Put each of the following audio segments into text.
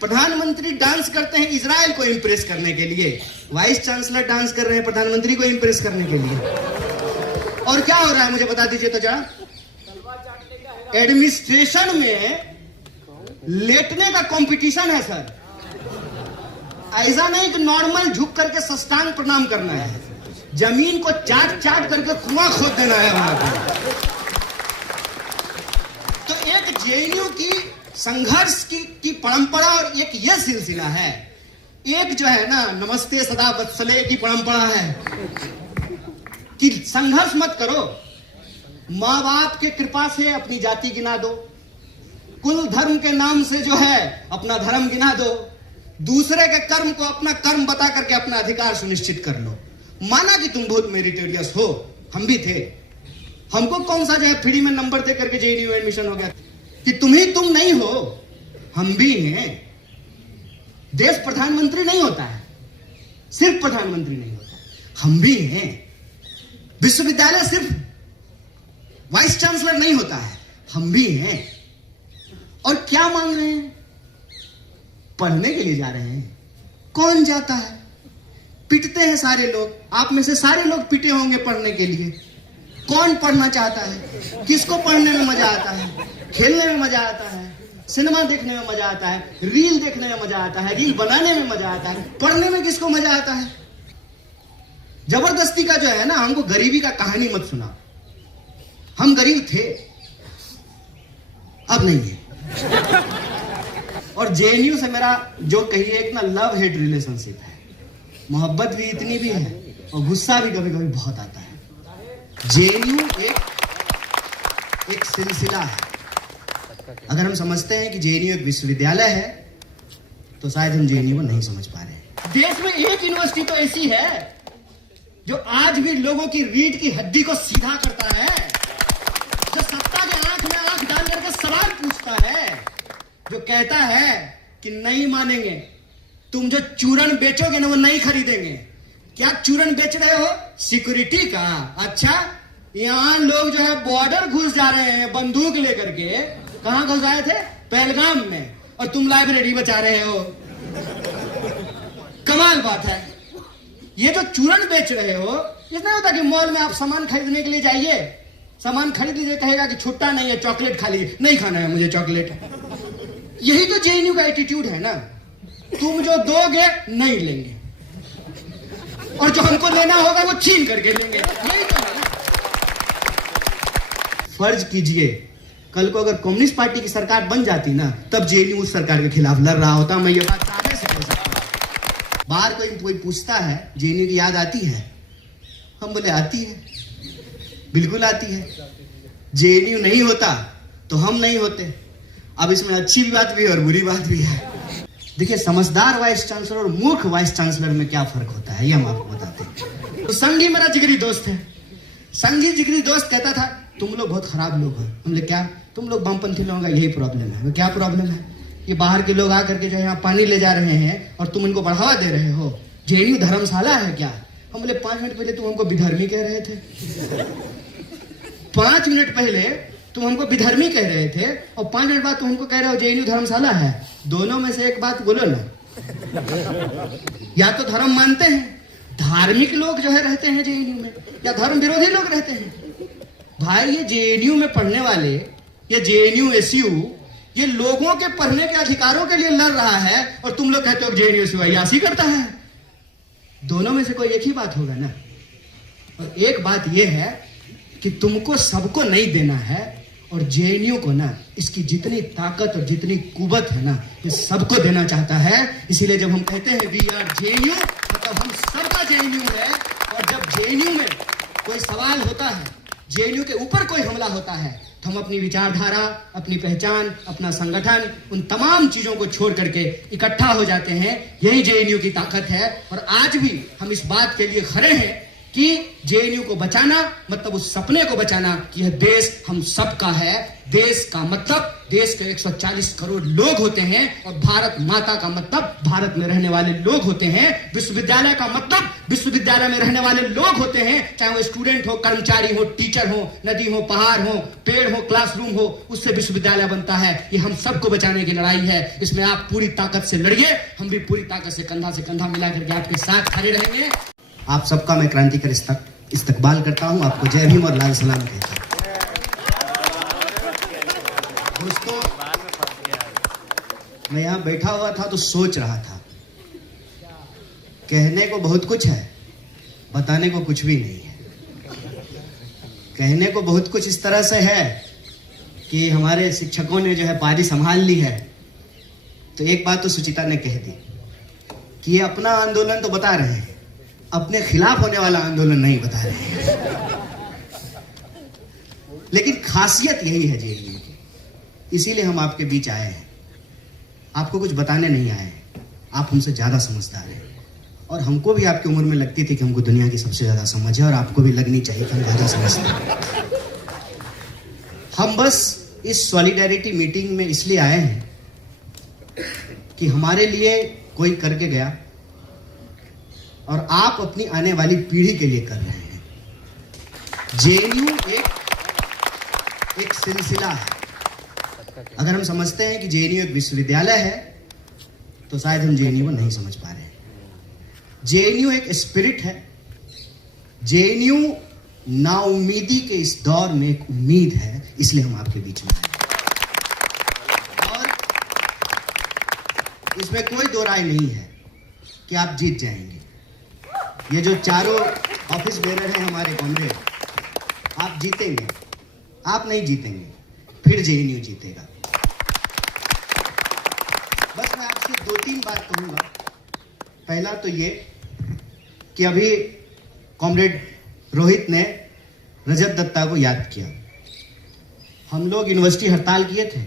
प्रधानमंत्री डांस करते हैं इजराइल को इंप्रेस करने के लिए, वाइस चांसलर डांस कर रहे हैं प्रधानमंत्री को इंप्रेस करने के लिए। और क्या हो रहा है मुझे बता दीजिए तो जरा। एडमिनिस्ट्रेशन में लेटने का कंपटीशन है सर, ऐसा नहीं कि नॉर्मल झुक करके साष्टांग प्रणाम करना है, जमीन को चाट चाट करके कुआं खोद देना है वहां पर। तो एक जेएनयू की संघर्ष की परंपरा और एक यह सिलसिला है, एक जो है ना नमस्ते सदा वत्सले की परंपरा है कि संघर्ष मत करो, माँ बाप के कृपा से अपनी जाति गिना दो, कुल धर्म के नाम से जो है अपना धर्म गिना दो, दूसरे के कर्म को अपना कर्म बता करके अपना अधिकार सुनिश्चित कर लो। माना कि तुम बहुत मेरिटोरियस हो, हम भी थे, हमको कौन सा जो है फ्री में नंबर दे करके जेएनयू एडमिशन हो गया कि तुम नहीं हो, हम भी हैं। देश प्रधानमंत्री नहीं होता है, सिर्फ प्रधानमंत्री नहीं होता, हम भी हैं। विश्वविद्यालय सिर्फ वाइस चांसलर नहीं होता है, हम भी हैं। और क्या मांग रहे हैं? पढ़ने के लिए जा रहे हैं। कौन जाता है? पिटते हैं सारे लोग, आप में से सारे लोग पिटे होंगे पढ़ने के लिए। कौन पढ़ना चाहता है? किसको पढ़ने में मजा आता है? खेलने में मजा आता है, सिनेमा देखने में मजा आता है, रील देखने में मजा आता है, रील बनाने में मजा आता है, पढ़ने में किसको मजा आता है? जबरदस्ती का जो है ना, हमको गरीबी का कहानी मत सुना। हम गरीब थे, अब नहीं है। और जेएनयू से मेरा जो कहिए एक ना लव हेट रिलेशनशिप है, मोहब्बत भी इतनी भी है और गुस्सा भी कभी कभी बहुत आता है। जेएनयू एक सिलसिला है। अगर हम समझते हैं कि जेएनयू एक विश्वविद्यालय है तो शायद हम जेएनयू को नहीं समझ पा रहे हैं। देश में एक यूनिवर्सिटी तो ऐसी है जो आज भी लोगों की रीढ़ की हड्डी को सीधा करता है, जो सत्ता के आंख में आंख डाल करके सवाल पूछता है, जो कहता है कि नहीं मानेंगे, तुम जो चूरन बेचोगे ना वो नहीं खरीदेंगे। क्या चूरन बेच रहे हो? सिक्योरिटी का। अच्छा, यहां लोग जो है बॉर्डर घुस जा रहे हैं बंदूक लेकर के। कहां घुस आए थे? पहलगाम में, और तुम लाइब्रेरी बचा रहे हो। कमाल बात है। ये जो चूरन बेच रहे हो, इसलिए होता कि मॉल में आप सामान खरीदने के लिए जाइए, सामान खरीद लीजिए, कहेगा कि छुट्टा नहीं है, चॉकलेट खा लीजिए। नहीं खाना है मुझे चॉकलेट। यही तो जेएनयू का एटीट्यूड है ना, तुम जो दोगे नहीं लेंगे, और जो हमको लेना होगा वो छीन करके लेंगे। यही तो है। फर्ज कीजिए कल को अगर कम्युनिस्ट पार्टी की सरकार बन जाती ना, तब जेएनयू उस सरकार के खिलाफ लड़ रहा होता। मैं ये बात सामने से कह सकता हूं। बाहर कोई पूछता है जेएनयू की याद आती है? हम बोले आती है, बिल्कुल आती है। जेएनयू नहीं होता तो हम नहीं होते। अब इसमें अच्छी भी बात भी है और बुरी बात भी है। देखिए, समझदार वाइस चांसलर और मूर्ख वाइस चांसलर में क्या फर्क होता है ये हम आपको बताते हैं। तो संघी मेरा जिगरी दोस्त है। संघी जिगरी दोस्त कहता था तुम लोग बहुत खराब लोग हो। हमने क्या? तुम लोग वामपंथी लोगों का यही प्रॉब्लम है। क्या प्रॉब्लम है? ये बाहर के लोग आकर के जो यहाँ पानी ले जा रहे हैं और तुम इनको बढ़ावा दे रहे हो। जेएनयू धर्मशाला है क्या? हम बोले 5 मिनट पहले तुम हमको विधर्मी कह रहे थे। 5 मिनट पहले तुम हमको विधर्मी कह रहे थे और 5 मिनट बाद तुम हमको कह रहे हो जेएनयू धर्मशाला है। दोनों में से एक बात बोलो ना। या तो धर्म मानते हैं, धार्मिक लोग जो है रहते हैं जेएनयू में, या धर्म विरोधी लोग रहते हैं। भाई, ये जेएनयू में पढ़ने वाले, ये जेएनयू एसयू, ये लोगों के पढ़ने के अधिकारों के लिए लड़ रहा है, और तुम लोग कहते हो जेएनयू एसयू अय्याशी करता है। दोनों में से कोई एक ही बात होगा ना। और एक बात यह है कि तुमको सबको नहीं देना है, और जेएनयू को ना इसकी जितनी ताकत और जितनी कुवत है ना, ये सबको देना चाहता है। इसीलिए जब हम कहते हैं वी आर जेएनयू, मतलब हम सबका जेएनयू है। और जब जेएनयू में कोई सवाल होता है, जेएनयू के ऊपर कोई हमला होता है, तो हम अपनी विचारधारा, अपनी पहचान, अपना संगठन, उन तमाम चीजों को छोड़ करके इकट्ठा हो जाते हैं। यही जेएनयू की ताकत है। और आज भी हम इस बात के लिए खड़े हैं कि जेएनयू को बचाना मतलब उस सपने को बचाना कि यह देश हम सबका है। देश का मतलब देश के 140 करोड़ लोग होते हैं और भारत माता का मतलब भारत में रहने वाले लोग होते हैं। विश्वविद्यालय का मतलब विश्वविद्यालय में रहने वाले लोग होते हैं, चाहे वो स्टूडेंट हो, कर्मचारी हो, टीचर हो, नदी हो, पहाड़ हो, पेड़ हो, क्लासरूम हो, उससे विश्वविद्यालय बनता है। ये हम सबको बचाने की लड़ाई है। इसमें आप पूरी ताकत से लड़िए, हम भी पूरी ताकत से कंधा मिलाकर के आपके साथ खड़े रहेंगे। आप सबका मैं क्रांतिकारी इस्तकबाल करता हूं, आपको जय भीम और लाल सलाम कहता हूं। दोस्तों, मैं यहां बैठा हुआ था तो सोच रहा था, कहने को बहुत कुछ है, बताने को कुछ भी नहीं है। कहने को बहुत कुछ इस तरह से है कि हमारे शिक्षकों ने जो है पारी संभाल ली है। तो एक बात तो सुचिता ने कह दी कि ये अपना आंदोलन तो बता रहे हैं, अपने खिलाफ होने वाला आंदोलन नहीं बता रहे हैं। लेकिन खासियत यही है जेएनयू की, इसीलिए हम आपके बीच आए हैं। आपको कुछ बताने नहीं आए हैं, आप हमसे ज्यादा समझदार हैं और हमको भी आपकी उम्र में लगती थी कि हमको दुनिया की सबसे ज्यादा समझ है और आपको भी लगनी चाहिए कि हम ज्यादा समझते हैं। हम बस इस सॉलिडेरिटी मीटिंग में इसलिए आए हैं कि हमारे लिए कोई करके गया और आप अपनी आने वाली पीढ़ी के लिए कर रहे हैं। जेएनयू एक सिलसिला है। अगर हम समझते हैं कि जेएनयू एक विश्वविद्यालय है तो शायद हम जेएनयू को नहीं समझ पा रहे हैं। जेएनयू एक स्पिरिट है। जेएनयू नाउम्मीदी के इस दौर में एक उम्मीद है, इसलिए हम आपके बीच में आए। और इसमें कोई दो राय नहीं है कि आप जीत जाएंगे। ये जो चारों ऑफिस बेरर हैं हमारे कॉमरेड, आप जीतेंगे। आप नहीं जीतेंगे, फिर जेएनयू जीतेगा। बस मैं आपसे 2-3 बात कहूंगा। पहला तो ये कि अभी कॉमरेड रोहित ने रजत दत्ता को याद किया। हम लोग यूनिवर्सिटी हड़ताल किए थे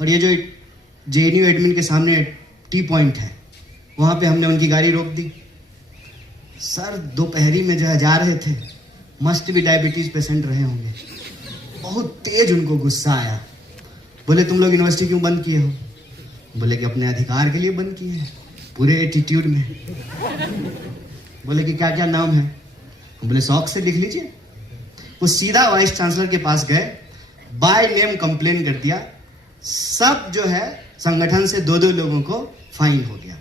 और ये जो जेएनयू एडमिन के सामने टी पॉइंट है, वहां पे हमने उनकी गाड़ी रोक दी। सर दोपहरी में जो जा रहे थे, मस्ट भी डायबिटीज पेशेंट रहे होंगे। बहुत तेज उनको गुस्सा आया। बोले तुम लोग यूनिवर्सिटी क्यों बंद किए हो? बोले कि अपने अधिकार के लिए बंद किए हैं, पूरे एटीट्यूड में। बोले कि क्या क्या नाम है? बोले शौक से लिख लीजिए। वो सीधा वाइस चांसलर के पास गए, बाय नेम कंप्लेन कर दिया। सब जो है संगठन से 2-2 लोगों को फाइन हो गया।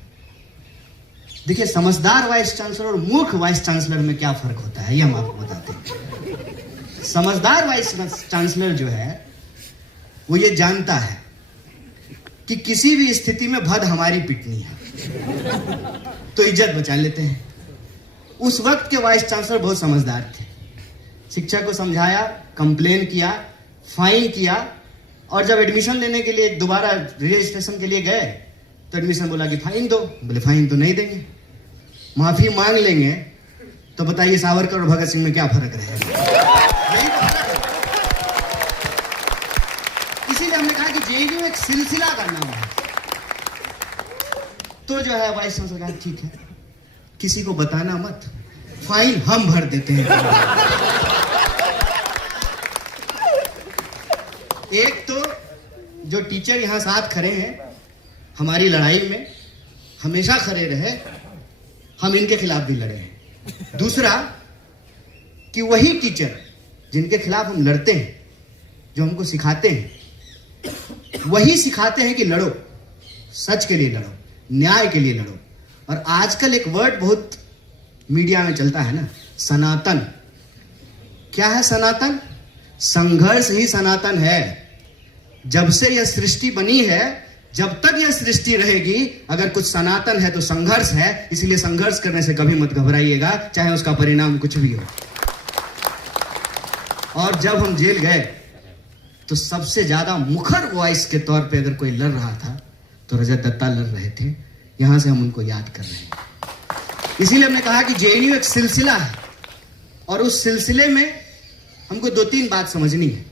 देखिए, समझदार वाइस चांसलर और मूर्ख वाइस चांसलर में क्या फर्क होता है, ये हम आपको बताते हैं। समझदार वाइस चांसलर जो है वो ये जानता है कि किसी भी स्थिति में भद हमारी पिटनी है, तो इज्जत बचा लेते हैं। उस वक्त के वाइस चांसलर बहुत समझदार थे। शिक्षक को समझाया, कंप्लेन किया, फाइन किया, और जब एडमिशन लेने के लिए दोबारा रजिस्ट्रेशन के लिए गए तो एडमिशन बोला कि फाइन दो। बोले फाइन तो नहीं देंगे, माफी मांग लेंगे। तो बताइए सावरकर और भगत सिंह में क्या फर्क रहेगा? यही तो फर्क है। इसीलिए हमने कहा कि जेएनयू एक सिलसिला का नाम है। तो जो है वाइस चांसलर कहा ठीक है, किसी को बताना मत, फाइन हम भर देते हैं। एक तो जो टीचर यहां साथ खड़े हैं, हमारी लड़ाई में हमेशा खड़े रहे, हम इनके खिलाफ भी लड़े हैं। दूसरा कि वही टीचर जिनके खिलाफ हम लड़ते हैं, जो हमको सिखाते हैं, वही सिखाते हैं कि लड़ो, सच के लिए लड़ो, न्याय के लिए लड़ो। और आजकल एक वर्ड बहुत मीडिया में चलता है ना, सनातन। क्या है सनातन? संघर्ष ही सनातन है। जब से यह सृष्टि बनी है, जब तक यह सृष्टि रहेगी, अगर कुछ सनातन है तो संघर्ष है। इसलिए संघर्ष करने से कभी मत घबराइएगा, चाहे उसका परिणाम कुछ भी हो। और जब हम जेल गए तो सबसे ज्यादा मुखर वॉइस के तौर पे अगर कोई लड़ रहा था तो रजत दत्ता लड़ रहे थे। यहां से हम उनको याद कर रहे हैं। इसीलिए हमने कहा कि जेएनयू एक सिलसिला है और उस सिलसिले में हमको 2-3 बात समझनी है।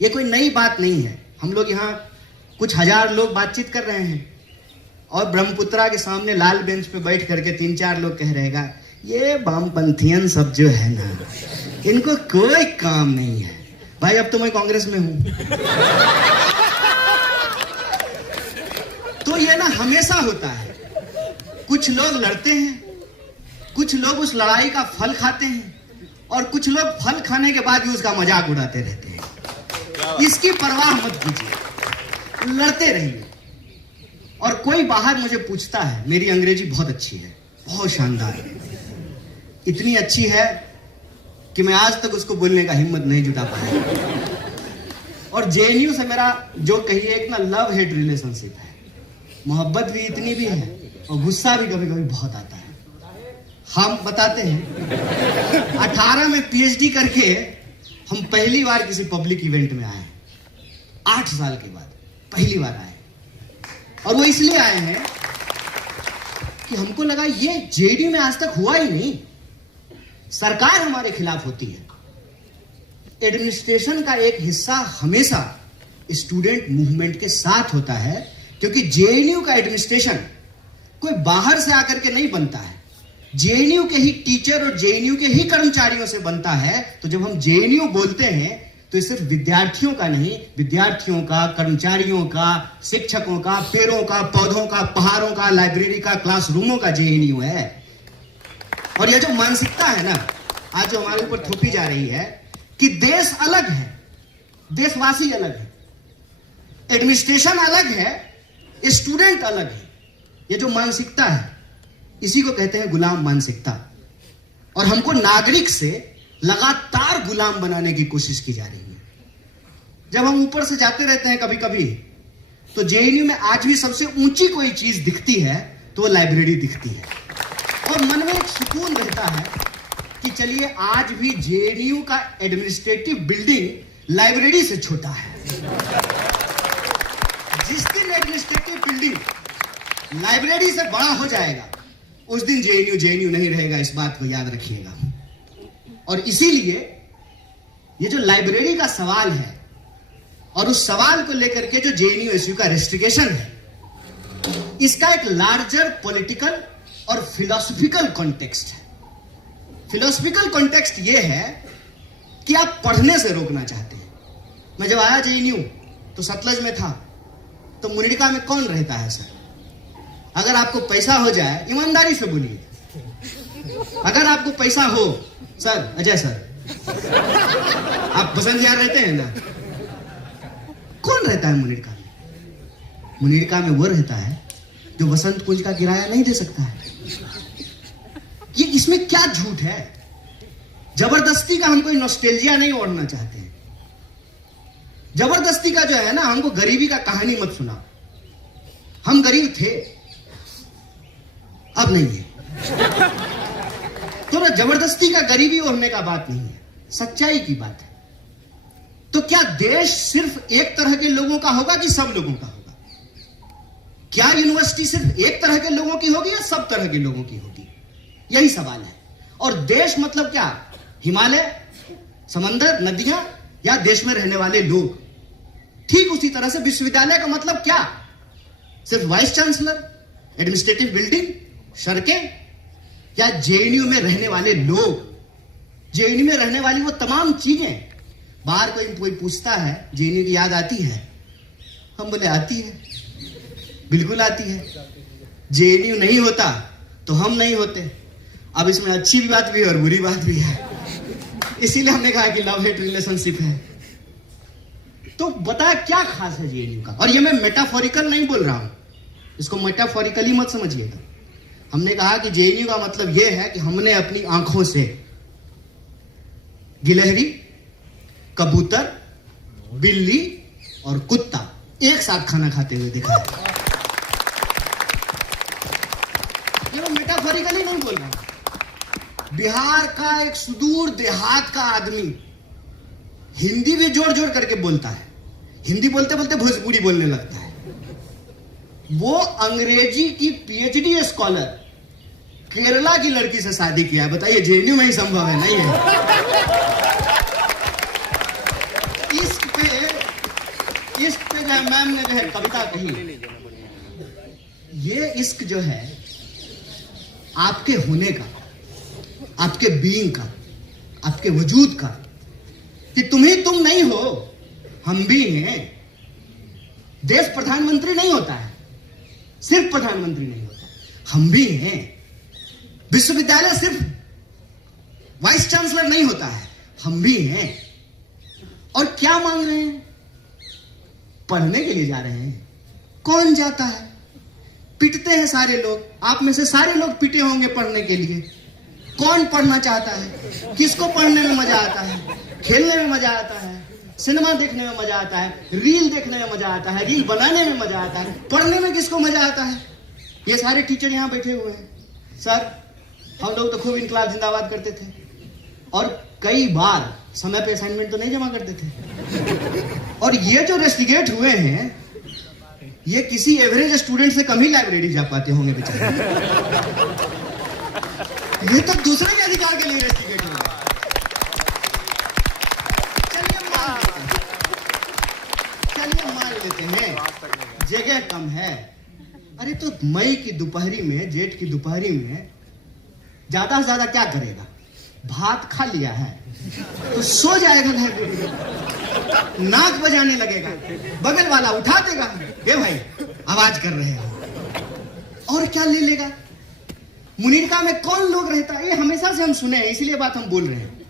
ये कोई नई बात नहीं है। हम लोग यहाँ कुछ हजार लोग बातचीत कर रहे हैं और ब्रह्मपुत्रा के सामने लाल बेंच पे बैठ करके 3-4 लोग कह रहेगा ये वामपंथियन सब जो है ना, इनको कोई काम नहीं है भाई। अब तो मैं कांग्रेस में हूं। तो ये ना हमेशा होता है, कुछ लोग लड़ते हैं, कुछ लोग उस लड़ाई का फल खाते हैं, और कुछ लोग फल खाने के बाद भी उसका मजाक उड़ाते रहते हैं। इसकी परवाह मत कीजिए, लड़ते रहिए। और कोई बाहर मुझे पूछता है, मेरी अंग्रेजी बहुत अच्छी है, बहुत शानदार है, इतनी अच्छी है कि मैं आज तक उसको बोलने का हिम्मत नहीं जुटा पाया। और जेएनयू से मेरा जो कहिए एक ना लव हेट रिलेशनशिप है, मोहब्बत भी इतनी भी है और गुस्सा भी कभी कभी बहुत आता है। हम बताते हैं 18 में पीएचडी करके हम पहली बार किसी पब्लिक इवेंट में आए, 8 साल के बाद पहली बार आए। और वो इसलिए आए हैं कि हमको लगा ये जेडीयू में आज तक हुआ ही नहीं। सरकार हमारे खिलाफ होती है, एडमिनिस्ट्रेशन का एक हिस्सा हमेशा स्टूडेंट मूवमेंट के साथ होता है, क्योंकि जेएनयू का एडमिनिस्ट्रेशन कोई बाहर से आकर के नहीं बनता है, जेएनयू के ही टीचर और जेएनयू के ही कर्मचारियों से बनता है। तो जब हम जेएनयू बोलते हैं तो ये सिर्फ विद्यार्थियों का नहीं, विद्यार्थियों का, कर्मचारियों का, शिक्षकों का, पेड़ों का, पौधों का, पहाड़ों का, लाइब्रेरी का, क्लासरूमों का जेएनयू है। और यह जो मानसिकता है ना, आज जो हमारे ऊपर थोपी जा रही है कि देश अलग है, देशवासी अलग है, एडमिनिस्ट्रेशन अलग है, स्टूडेंट अलग है, ये जो मानसिकता है इसी को कहते हैं गुलाम मानसिकता। और हमको नागरिक से लगातार गुलाम बनाने की कोशिश की जा रही है। जब हम ऊपर से जाते रहते हैं कभी कभी, तो जेएनयू में आज भी सबसे ऊंची कोई चीज दिखती है तो वो लाइब्रेरी दिखती है, और मन में एक सुकून रहता है कि चलिए आज भी जेएनयू का एडमिनिस्ट्रेटिव बिल्डिंग लाइब्रेरी से छोटा है। जिस दिन एडमिनिस्ट्रेटिव बिल्डिंग लाइब्रेरी से बड़ा हो जाएगा, उस दिन जेएनयू नहीं रहेगा, इस बात को याद रखिएगा। और इसीलिए ये जो लाइब्रेरी का सवाल है, और उस सवाल को लेकर के जो जेएनयू एसयू का रेस्ट्रिक्शन है, इसका एक लार्जर पॉलिटिकल और फिलोसॉफिकल कॉन्टेक्स्ट है। फिलोसॉफिकल कॉन्टेक्स्ट ये है कि आप पढ़ने से रोकना चाहते हैं। मैं जब आया जेएनयू तो सतलज में था, तो मुनिरका में कौन रहता है सर? अगर आपको पैसा हो जाए, ईमानदारी से बोलिए, अगर आपको पैसा हो, सर अजय सर आप बसंत यार रहते हैं ना, कौन रहता है मुनिरका में? मुनिरका में वो रहता है जो वसंत कुंज का किराया नहीं दे सकता है। ये इसमें क्या झूठ है? जबरदस्ती का हम कोई नॉस्टैल्जिया नहीं ओढ़ना चाहते हैं। जबरदस्ती का जो है ना, हमको गरीबी का कहानी मत सुना। हम गरीब थे, अब नहीं है। तो ना जबरदस्ती का गरीबी ओढ़ने का बात नहीं है, सच्चाई की बात है। तो क्या देश सिर्फ एक तरह के लोगों का होगा कि सब लोगों का होगा? क्या यूनिवर्सिटी सिर्फ एक तरह के लोगों की होगी या सब तरह के लोगों की होगी? यही सवाल है। और देश मतलब क्या? हिमालय, समंदर, नदियां, या देश में रहने वाले लोग? ठीक उसी तरह से विश्वविद्यालय का मतलब क्या? सिर्फ वाइस चांसलर, एडमिनिस्ट्रेटिव बिल्डिंग, सड़कें, या जेएनयू में रहने वाले लोग? जेएनयू में रहने वाली वो तमाम चीजें। बाहर कोई पूछता है जेएनयू की याद आती है? हम बोले आती है, बिल्कुल आती है। जेएनयू नहीं होता तो हम नहीं होते। अब इसमें अच्छी भी बात भी है और बुरी बात भी है, इसीलिए हमने कहा कि लव हेट रिलेशनशिप है। तो बता क्या खास है जेएनयू का? और ये मैं मेटाफोरिकल नहीं बोल रहा हूं, इसको मेटाफोरिकली मत समझिएगा। हमने कहा कि जेएनयू का मतलब यह है कि हमने अपनी आंखों से गिलहरी, कबूतर, बिल्ली और कुत्ता एक साथ खाना खाते हुए देखा है। ये मैं मेटाफोरिकली नहीं बोल रहा हूं। बिहार का एक सुदूर देहात का आदमी हिंदी भी जोड़ जोड़ करके बोलता है, हिंदी बोलते बोलते भोजपुरी बोलने लगता है। वो अंग्रेजी की पीएचडी स्कॉलर केरला की लड़की से शादी किया है। बताइए जेएनयू में ही संभव है? नहीं है। इश्क पे जो है मैम ने जो है कविता कही, ये इश्क जो है आपके होने का, आपके बीइंग का, आपके वजूद का, कि तुम नहीं हो, हम भी हैं। देश प्रधानमंत्री नहीं होता है, सिर्फ प्रधानमंत्री नहीं होता, हम भी हैं। विश्वविद्यालय सिर्फ वाइस चांसलर नहीं होता है, हम भी हैं। और क्या मांग रहे हैं? पढ़ने के लिए जा रहे हैं। कौन जाता है? पिटते हैं सारे लोग, आप में से सारे लोग पिटे होंगे पढ़ने के लिए। कौन पढ़ना चाहता है? किसको पढ़ने में मजा आता है? खेलने में मजा आता है, सिनेमा देखने में मजा आता है, रील देखने में मजा आता है, रील बनाने में मजा आता है, पढ़ने में किसको मजा आता है? ये सारे टीचर यहां बैठे हुए हैं। सर, हम लोग तो खूब इनकलाब जिंदाबाद करते थे और कई बार समय पे असाइनमेंट तो नहीं जमा करते थे। और ये जो रेस्टिगेट हुए हैं, ये किसी एवरेज स्टूडेंट से कम ही लाइब्रेरी जा पाते होंगे बेचारे। ये तो दूसरे के अधिकार के लिए रेस्टिगेट हुए। चलिए मान लेते हैं जगह कम है। अरे तो मई की दोपहरी में, जेठ की दोपहरी में ज्यादा से ज्यादा क्या करेगा? भात खा लिया है तो सो जाएगा लाइब्रेरी में, नाक बजाने लगेगा, बगल वाला उठा देगा, ये भाई आवाज कर रहे हो, और क्या ले लेगा? मुनीरका में कौन लोग रहता है? ये हमेशा से हम सुने हैं, इसीलिए बात हम बोल रहे हैं।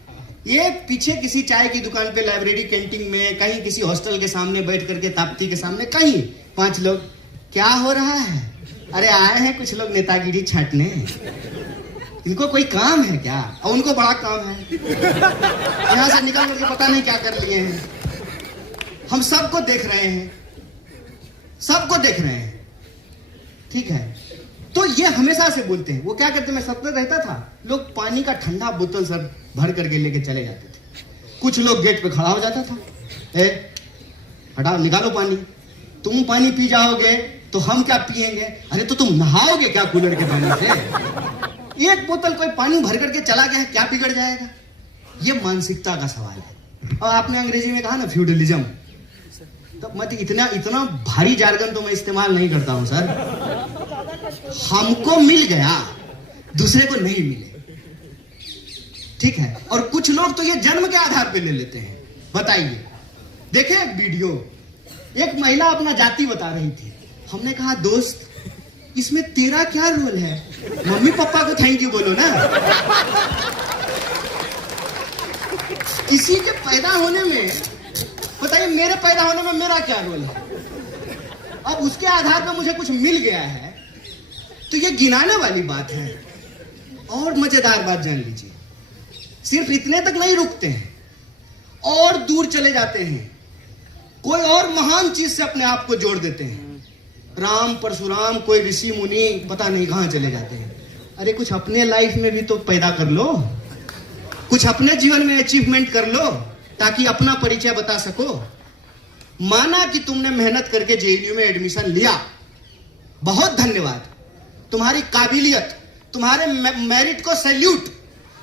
ये पीछे किसी चाय की दुकान पे, लाइब्रेरी कैंटीन में, कहीं किसी हॉस्टल के सामने बैठ करके, ताप्ती के सामने, कहीं 5 लोग, क्या हो रहा है? अरे आए हैं कुछ लोग नेतागिरी छाटने, इनको कोई काम है क्या? और उनको बड़ा काम है, यहां से निकल करके पता नहीं क्या कर लिए हैं। हम सबको देख रहे हैं, सबको देख रहे हैं, ठीक है? तो ये हमेशा से बोलते हैं। वो क्या करते, मैं सत्तर रहता था, लोग पानी का ठंडा बोतल सब भर करके लेके चले जाते थे। कुछ लोग गेट पे खड़ा हो जाता था, हटाओ, निकालो पानी, तुम पानी पी जाओगे तो हम क्या पिएंगे? अरे तो तुम नहाओगे क्या कूलर के पानी से? एक बोतल कोई पानी भर करके चला गया, क्या बिगड़ जाएगा? ये मानसिकता का सवाल है। और आपने अंग्रेजी में कहा ना फ्यूडलिज्म, तो मत इतना भारी जार्गन तो मैं इस्तेमाल नहीं करता हूं सर। हमको मिल गया, दूसरे को नहीं मिले, ठीक है? और कुछ लोग तो ये जन्म के आधार पे ले लेते हैं। बताइए, देखे एक वीडियो, एक महिला अपना जाति बता रही थी। हमने कहा दोस्त, इसमें तेरा क्या रोल है? मम्मी पापा को थैंक यू बोलो ना। किसी के पैदा होने में, बताइए मेरे पैदा होने में मेरा क्या रोल है? अब उसके आधार पर मुझे कुछ मिल गया है तो ये गिनाने वाली बात है। और मजेदार बात जान लीजिए, सिर्फ इतने तक नहीं रुकते हैं, और दूर चले जाते हैं, कोई और महान चीज से अपने आप को जोड़ देते हैं। राम परशुराम, कोई ऋषि मुनि, पता नहीं कहां चले जाते हैं। अरे कुछ अपने लाइफ में भी तो पैदा कर लो, कुछ अपने जीवन में अचीवमेंट कर लो, ताकि अपना परिचय बता सको। माना कि तुमने मेहनत करके जेएनयू में एडमिशन लिया, बहुत धन्यवाद, तुम्हारी काबिलियत, तुम्हारे मेरिट को सैल्यूट।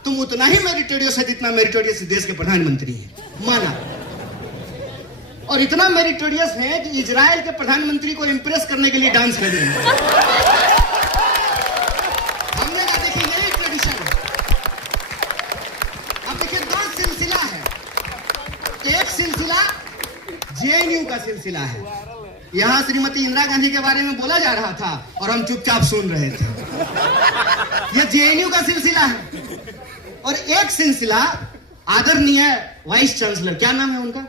तुम उतना ही मेरिटोरियस है जितना मेरिटोरियस देश के प्रधानमंत्री हैं, माना। और इतना मेरिटोरियस है कि इजराइल के प्रधानमंत्री को इंप्रेस करने के लिए डांस कर रहे हैं। हमने कहा देखिए यही ट्रेडिशन है। अब देखिए दो सिलसिला है, एक सिलसिला जेएनयू का सिलसिला है। यहां श्रीमती इंदिरा गांधी के बारे में बोला जा रहा था और हम चुपचाप सुन रहे थे। यह जेएनयू का सिलसिला है। और एक सिलसिला आदरणीय वाइस चांसलर, क्या नाम है उनका?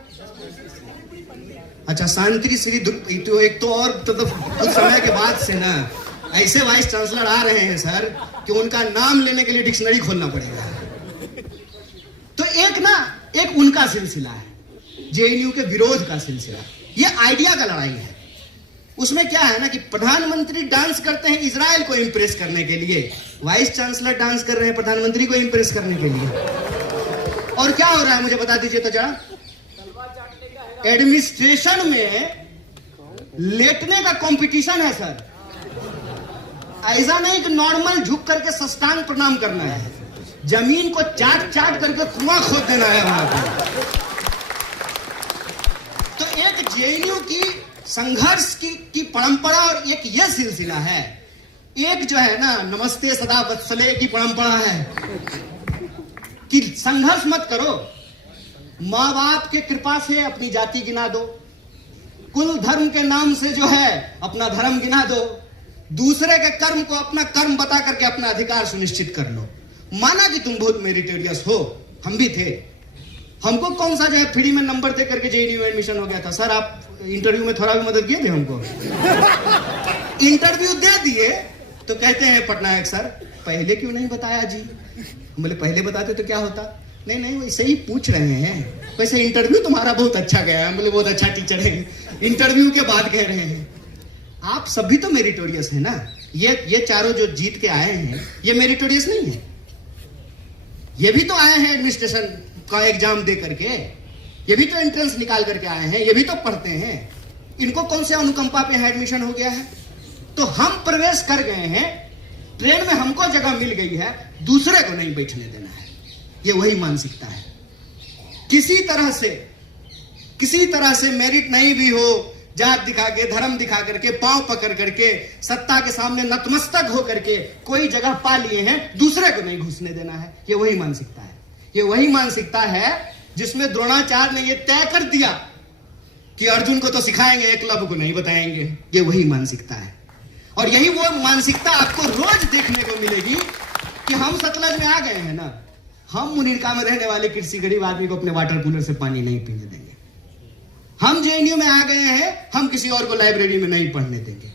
अच्छा, शांति श्री। तो एक तो और तो कुछ समय के बाद से ना ऐसे वाइस चांसलर आ रहे हैं सर कि उनका नाम लेने के लिए डिक्शनरी खोलना पड़ेगा। तो एक उनका सिलसिला है, जेएनयू के विरोध का सिलसिला। ये आइडिया का लड़ाई है। उसमें क्या है ना कि प्रधानमंत्री डांस करते हैं इजराइल को इंप्रेस करने के लिए, वाइस चांसलर डांस कर रहे हैं प्रधानमंत्री को इंप्रेस करने के लिए। और क्या हो रहा है मुझे बता दीजिए तो जरा। एडमिनिस्ट्रेशन में लेटने का कंपटीशन है सर। ऐसा नहीं कि नॉर्मल झुक करके साष्टांग प्रणाम करना है, जमीन को चाट चाट करके कुआं खोद देना है वहां पर। तो एक जेएनयू की संघर्ष की परंपरा और एक यह सिलसिला है। एक जो है ना नमस्ते सदा वत्सले की परंपरा है, कि संघर्ष मत करो, माँ बाप के कृपा से अपनी जाति गिना दो, कुल धर्म के नाम से जो है अपना धर्म गिना दो, दूसरे के कर्म को अपना कर्म बता करके अपना अधिकार सुनिश्चित कर लो। माना कि तुम बहुत मेरिटोरियस हो, हम भी थे, हमको कौन सा जो है फ्री में नंबर दे करके जेएनयू एडमिशन हो गया था। सर आप इंटरव्यू में थोड़ा भी मदद किए थे हमको। इंटरव्यू दे दिए तो कहते हैं पटनायक सर पहले क्यों नहीं बताया जी। बोले पहले बताते तो क्या होता। नहीं नहीं वैसे ही पूछ रहे हैं, वैसे इंटरव्यू तुम्हारा बहुत अच्छा गया है। बोले बहुत अच्छा टीचर है, इंटरव्यू के बाद कह रहे हैं। आप सभी तो मेरिटोरियस है ना, ये चारों जो जीत के आए हैं ये मेरिटोरियस नहीं है। ये भी तो आए हैं एडमिनिस्ट्रेशन का एग्जाम दे करके, ये भी तो एंट्रेंस निकाल करके आए हैं, ये भी तो पढ़ते हैं। इनको कौन से अनुकंपा पे एडमिशन हो गया है। तो हम प्रवेश कर गए हैं, ट्रेन में हमको जगह मिल गई है, दूसरे को नहीं बैठने देना है। ये वही मानसिकता है। किसी तरह से मेरिट नहीं भी हो, जात दिखा के धर्म दिखा करके पांव पकड़ करके सत्ता के सामने नतमस्तक हो करके कोई जगह पा लिए हैं, दूसरे को नहीं घुसने देना है। ये वही मानसिकता है। ये वही मानसिकता है जिसमें द्रोणाचार्य ने ये तय कर दिया कि अर्जुन को तो सिखाएंगे, एकलव्य को नहीं बताएंगे। ये वही मानसिकता है। और यही वो मानसिकता आपको रोज देखने को मिलेगी कि हम सतलज में आ गए हैं ना, हम मुनीरका में रहने वाले कृषि गरीब आदमी को अपने वाटर कूलर से पानी नहीं पीने देंगे। हम जेएनयू में आ गए हैं, हम किसी और को लाइब्रेरी में नहीं पढ़ने देंगे।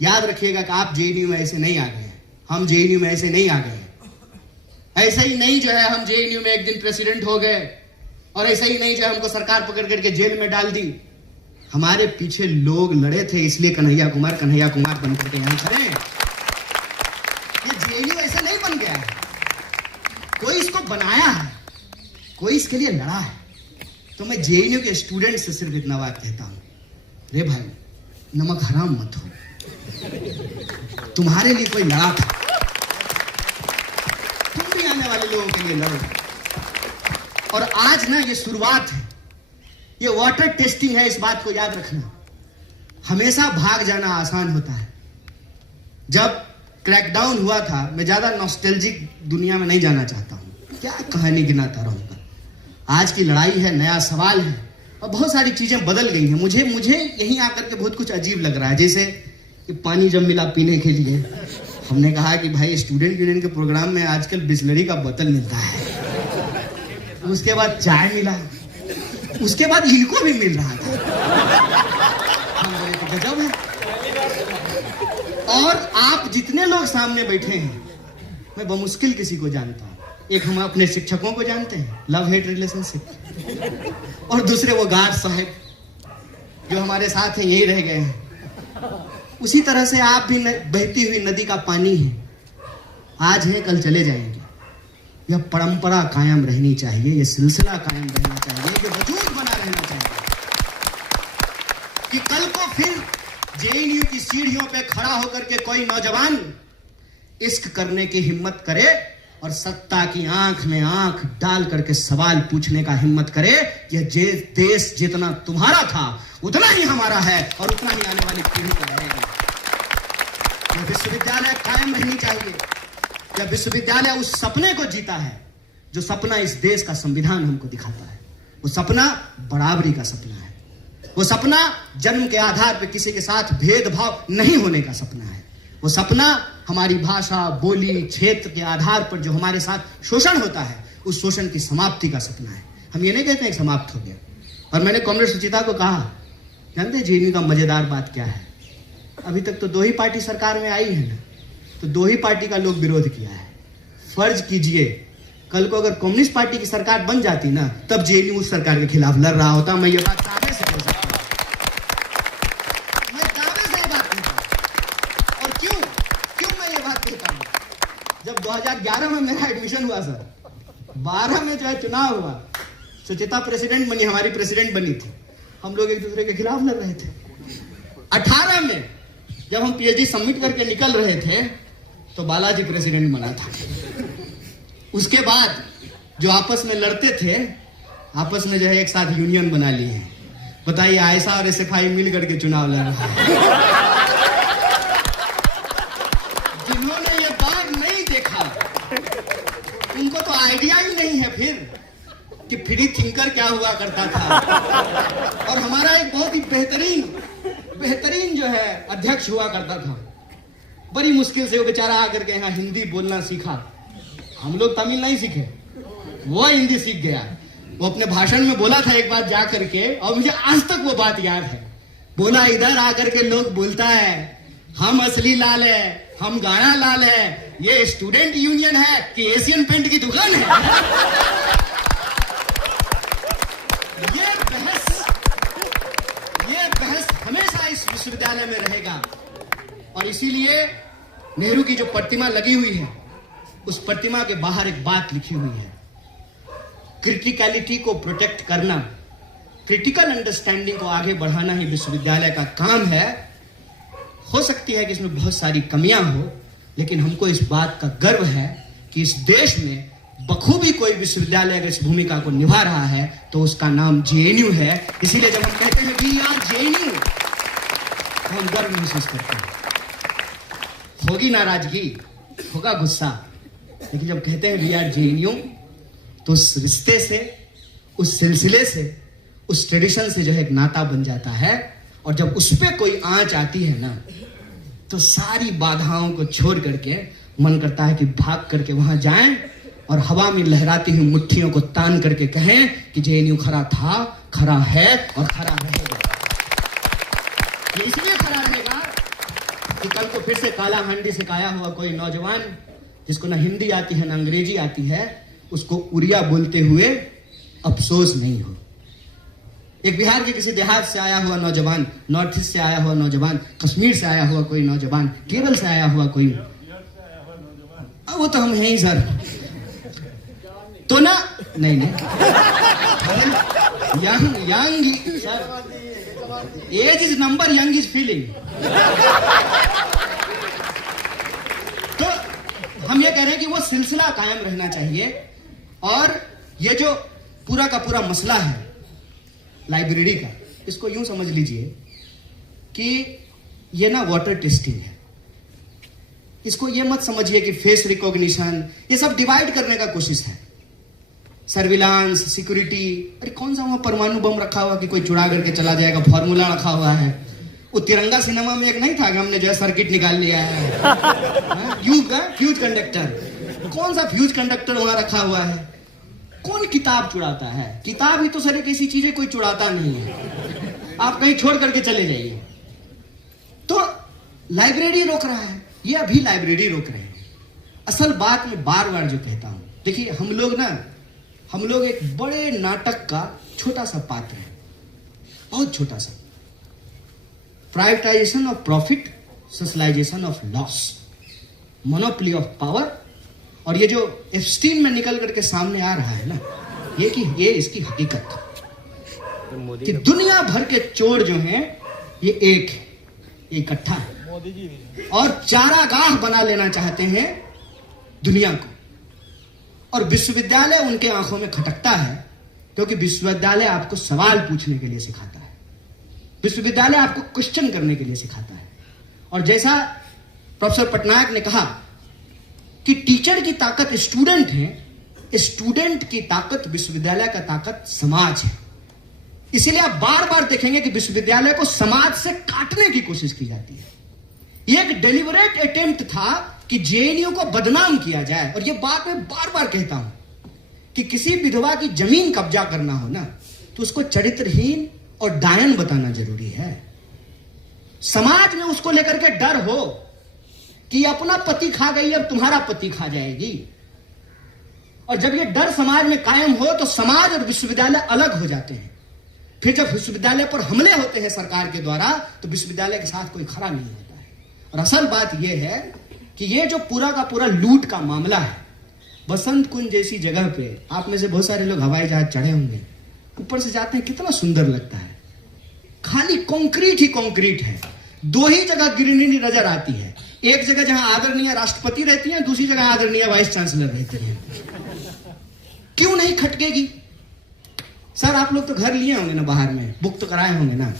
याद रखिएगा कि आप जेएनयू में ऐसे नहीं आ गए हैं, हम जेएनयू में ऐसे नहीं आ गए हैं। ऐसे ही नहीं जो है हम जेएनयू में एक दिन प्रेसिडेंट हो गए और ऐसे ही नहीं जो है हमको सरकार पकड़ करके जेल में डाल दी। हमारे पीछे लोग लड़े थे, इसलिए कन्हैया कुमार बन करके यहां खड़े हैं। ये जेएनयू ऐसे नहीं बन गया है, कोई इसको बनाया है, कोई इसके लिए लड़ा है। तो मैं जेएनयू के स्टूडेंट से सिर्फ इतना बात कहता हूं, रे भाई नमक हराम मत हो, तुम्हारे लिए कोई लड़ा था, तुम भी आने वाले लोगों के लिए लड़ो। और आज ना ये शुरुआत है, ये वाटर टेस्टिंग है, इस बात को याद रखना। हमेशा भाग जाना आसान होता है। जब क्रैकडाउन हुआ था, मैं ज्यादा नॉस्टैल्जिक दुनिया में नहीं जाना चाहता हूं, क्या कहानी गिनाता रहूंगा। आज की लड़ाई है, नया सवाल है और बहुत सारी चीजें बदल गई हैं। मुझे यहीं आकर के बहुत कुछ अजीब लग रहा है। जैसे कि पानी जब मिला पीने के लिए, हमने कहा कि भाई स्टूडेंट यूनियन के प्रोग्राम में आजकल बिस्लरी का बोतल मिलता है, उसके बाद चाय मिला, उसके बाद इनको भी मिल रहा था। हम बोले तो गजब है। और आप जितने लोग सामने बैठे हैं, मैं बमुश्किल किसी को जानता हूं। एक हम अपने शिक्षकों को जानते हैं, लव हेट रिलेशनशिप, और दूसरे वो गार्ड साहब जो हमारे साथ हैं, यही रह गए हैं। उसी तरह से आप भी बहती हुई नदी का पानी है, आज है कल चले जाएंगे। यह परंपरा कायम रहनी चाहिए, यह सिलसिला कायम रहना चाहिए, यह वजूद बना रहना चाहिए कि कल को फिर जेएनयू की सीढ़ियों पे खड़ा होकर के कोई नौजवान इश्क करने की हिम्मत करे और सत्ता की आंख में आंख डाल करके सवाल पूछने का हिम्मत करे। यह देश जितना तुम्हारा था उतना ही हमारा है और उतना ही आने वाली पीढ़ी का रहेगा। यह विश्वविद्यालय कायम रहनी चाहिए। यह विश्वविद्यालय उस सपने को जीता है जो सपना इस देश का संविधान हमको दिखाता है। वो सपना बराबरी का सपना है। वो सपना जन्म के आधार पर किसी के साथ भेदभाव नहीं होने का सपना है। वो सपना हमारी भाषा, बोली, क्षेत्र के आधार पर जो हमारे साथ शोषण होता है, उस शोषण की समाप्ति का सपना है। हम ये नहीं कहते हैं कि समाप्त हो गया। और मैंने कॉमरेड सुचिता को कहा, जानते हैं जेएनयू का मजेदार बात क्या है? अभी तक तो 2 ही पार्टी सरकार में आई है ना, तो 2 ही पार्टी का लोग विरोध किया है। फर्ज कीजिए कल को अगर कम्युनिस्ट पार्टी की सरकार बन जाती ना, तब जेएनयू उस सरकार के खिलाफ लड़ रहा होता। मैं ये बात दावे से कह सकता हूं, मैं दावे से ये बात कहता हूं। और क्यों मैं ये बात कहता हूं? जब 2011 में मेरा एडमिशन हुआ सर, 12 में जो है चुनाव हुआ, सुचिता प्रेसिडेंट बनी, हमारी प्रेसिडेंट बनी थी, हम लोग एक दूसरे के खिलाफ लड़ रहे थे। 18 में जब हम पीएचडी सबमिट करके निकल रहे थे तो बालाजी प्रेसिडेंट बना था। उसके बाद जो आपस में लड़ते थे, आपस में जो है एक साथ यूनियन बना लिए हैं। बताइए, आयशा और एसएफआई मिल करके चुनाव लड़ रहा है। जिन्होंने ये बात नहीं देखा उनको तो आइडिया ही नहीं है फिर कि फ्री थिंकर क्या हुआ करता था। और हमारा एक बहुत ही बेहतरीन जो है अध्यक्ष हुआ करता था। बड़ी मुश्किल से वो बेचारा आकर के यहाँ हिंदी बोलना सीखा। हम लोग तमिल नहीं सीखे, वो हिंदी सीख गया। वो अपने भाषण में बोला था एक बात जा करके, और मुझे आज तक वो बात याद है। बोला, इधर आकर के लोग बोलता है हम असली लाल है, हम गाना लाल है, ये स्टूडेंट यूनियन है कि एशियन पेंट की दुकान है। ये बहस हमेशा इस विश्वविद्यालय में रहेगा। और इसीलिए नेहरू की जो प्रतिमा लगी हुई है, उस प्रतिमा के बाहर एक बात लिखी हुई है, क्रिटिकलिटी को प्रोटेक्ट करना, क्रिटिकल अंडरस्टैंडिंग को आगे बढ़ाना ही विश्वविद्यालय का काम है। हो सकती है कि इसमें बहुत सारी कमियां हो, लेकिन हमको इस बात का गर्व है कि इस देश में बखूबी कोई विश्वविद्यालय अगर इस भूमिका को निभा रहा है तो उसका नाम जेएनयू है। इसीलिए जब हम कहते हैं वी आर जेएनयू, तो हम गर्व महसूस करते हैं। होगी नाराजगी, होगा गुस्सा, लेकिन जब कहते हैं वी आर जेएनयू, तो उस रिश्ते से, उस सिलसिले से, उस ट्रेडिशन से जो है एक नाता बन जाता है। और जब उस पर कोई आंच आती है ना, तो सारी बाधाओं को छोड़ करके मन करता है कि भाग करके वहां जाएं और हवा में लहराती हुई मुट्ठियों को तान करके कहें कि जेएनयू खरा था, खरा है और खरा रहेगा। ये इसलिए खरा रहेगा कि कल को फिर से काला हांडी से खाया हुआ कोई नौजवान जिसको ना हिंदी आती है ना अंग्रेजी आती है, उसको उड़िया बोलते हुए अफसोस नहीं हो। एक बिहार के किसी देहात से आया हुआ नौजवान, नॉर्थ ईस्ट से आया हुआ नौजवान, कश्मीर से आया हुआ कोई नौजवान, केरल से आया हुआ कोई, वो तो हम हैं ही सर, तो ना नहीं young sir, age is number, young is feeling. तो हम ये कह रहे हैं कि वो सिलसिला कायम रहना चाहिए। और ये जो पूरा का पूरा मसला है लाइब्रेरी का, इसको यूं समझ लीजिए कि ये ना वाटर टेस्टिंग है। इसको ये मत समझिए कि फेस रिकॉग्निशन, ये सब डिवाइड करने का कोशिश है। सर्विलांस, सिक्योरिटी, अरे कौन सा वहां परमाणु बम रखा हुआ कि कोई चुरा करके चला जाएगा, फॉर्मूला रखा हुआ है। वो तिरंगा सिनेमा में एक नहीं था कि हमने जो है सर्किट निकाल लिया है, फ्यूज कंडक्टर, कौन सा फ्यूज कंडक्टर वहां रखा हुआ है? कौन किताब चुराता है? किताब ही तो सर एक ऐसी चीज है, कोई चुराता नहीं है, आप कहीं छोड़ करके चले जाइए। तो लाइब्रेरी रोक रहा है, ये अभी लाइब्रेरी रोक रहे हैं। असल बात मैं बार बार जो कहता हूं, देखिए हम लोग एक बड़े नाटक का छोटा सा पात्र है, बहुत छोटा सा। Privatisation of profit, socialisation of loss, monopoly of power. और ये जो एप्स्टीन में निकल करके सामने आ रहा है ना, ये इसकी हकीकत कि दुनिया भर के चोर जो हैं ये एक है, इकट्ठा है और चारागाह बना लेना चाहते हैं दुनिया को। और विश्वविद्यालय उनके आंखों में खटकता है, क्योंकि विश्वविद्यालय आपको सवाल पूछने के लिए सिखाता है, विश्वविद्यालय आपको क्वेश्चन करने के लिए सिखाता है। और जैसा प्रोफेसर पटनायक ने कहा कि टीचर की ताकत स्टूडेंट है, स्टूडेंट की ताकत विश्वविद्यालय का ताकत समाज है। इसीलिए आप बार बार देखेंगे कि विश्वविद्यालय को समाज से काटने की कोशिश की जाती है। यह एक डेलिबरेट अटेम्प्ट था कि जेएनयू को बदनाम किया जाए। और यह बात मैं बार बार कहता हूं कि किसी विधवा की जमीन कब्जा करना हो ना, तो उसको चरित्रहीन और डायन बताना जरूरी है। समाज में उसको लेकर के डर हो कि अपना पति खा गई, अब तुम्हारा पति खा जाएगी। और जब ये डर समाज में कायम हो तो समाज और विश्वविद्यालय अलग हो जाते हैं। फिर जब विश्वविद्यालय पर हमले होते हैं सरकार के द्वारा, तो विश्वविद्यालय के साथ कोई खड़ा नहीं होता है। और असल बात यह है कि ये जो पूरा का पूरा लूट का मामला है, बसंत कुंज जैसी जगह पे, आप में से बहुत सारे लोग हवाई जहाज चढ़े होंगे, ऊपर से जाते हैं, कितना सुंदर लगता है। खाली कंक्रीट ही कंक्रीट है। दो ही जगह ग्रीनरी नजर आती है, एक जगह जहां आदरणीय राष्ट्रपति रहती हैं, दूसरी जगह आदरणीय वाइस चांसलर रहते हैं। क्यों नहीं खटकेगी? सर आप लोग तो घर लिए होंगे ना, बाहर में बुक तो कराए होंगे ना,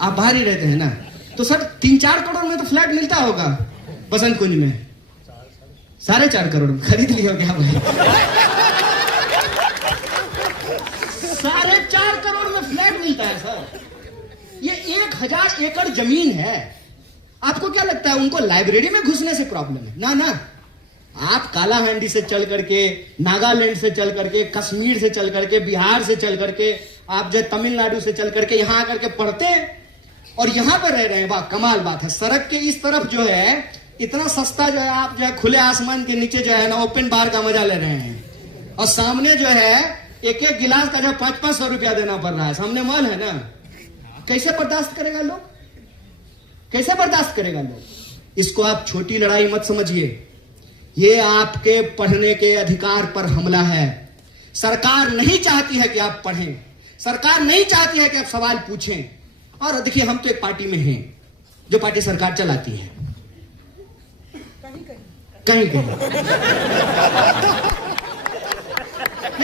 आप बाहर ही रहते हैं ना, तो सर 3-4 करोड़ में तो फ्लैट मिलता होगा बसंत कुंज में। 4.5 करोड़ में खरीद लिया क्या भाई? 4.5 करोड़ में फ्लैट मिलता है सर। ये 1000 एकड़ जमीन है। आपको क्या लगता है उनको लाइब्रेरी में घुसने से प्रॉब्लम है? ना ना, आप कालाहांडी से चल करके, नागालैंड से चल करके, कश्मीर से चल करके, बिहार से चल करके, आप जो तमिलनाडु से चल करके यहां आकर के पढ़ते हैं और यहां पर रह रहे हैं। वाह, कमाल बात है। सड़क के इस तरफ जो है इतना सस्ता जो है, आप जो है खुले आसमान के नीचे जो है ना ओपन बार का मजा ले रहे हैं, और सामने जो है एक एक गिलास का जो 500-500 रुपया देना पड़ रहा है। सामने मॉल है ना, कैसे बर्दाश्त करेगा लोग? कैसे बर्दाश्त करेगा लोग? इसको आप छोटी लड़ाई मत समझिए, ये आपके पढ़ने के अधिकार पर हमला है। सरकार नहीं चाहती है कि आप पढ़ें, सरकार नहीं चाहती है कि आप सवाल पूछें। और देखिए, हम तो एक पार्टी में हैं जो पार्टी सरकार चलाती है, कहीं कहीं नहीं।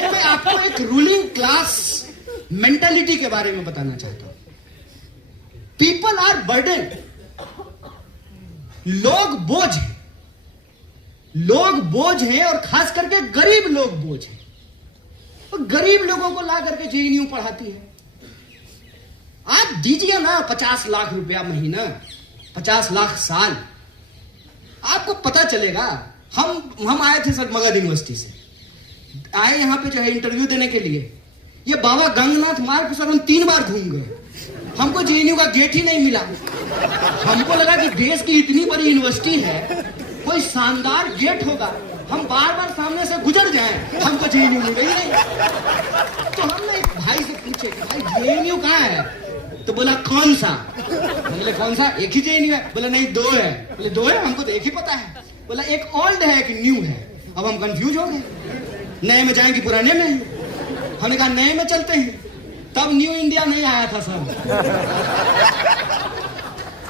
मैं आपको एक रूलिंग क्लास मेंटालिटी के बारे में बताना चाहता हूं। पीपल आर बर्डन, लोग बोझ हैं, लोग बोझ हैं, और खास करके गरीब लोग बोझ हैं। और गरीब लोगों को ला करके जेएनयू पढ़ाती है। आप दीजिए ना 50 लाख रुपया महीना, 50 लाख साल, आपको पता चलेगा। हम आए थे सर मगध यूनिवर्सिटी से, आए यहां पे जो है इंटरव्यू देने के लिए। ये बाबा गंगनाथ मार्ग सर हम 3 बार घूम गए, हमको जेएनयू का गेट ही नहीं मिला। हमको लगा कि देश की इतनी बड़ी यूनिवर्सिटी है, कोई शानदार गेट होगा, हम बार बार सामने से गुजर जाएं, हमको जेएनयू मिल गई नहीं। तो हमने एक भाई से पूछे कि भाई जेएनयू कहाँ है? तो बोला कौन सा? बोले कौन सा? एक ही जेएनयू है। बोला नहीं 2 है। बोले 2 है? हमको तो एक ही पता है। बोला एक ओल्ड है एक न्यू है। अब हम कंफ्यूज हो गए, नए में जाएं कि पुराने में? हमने कहा नए में चलते हैं। तब न्यू इंडिया नहीं आया था सर।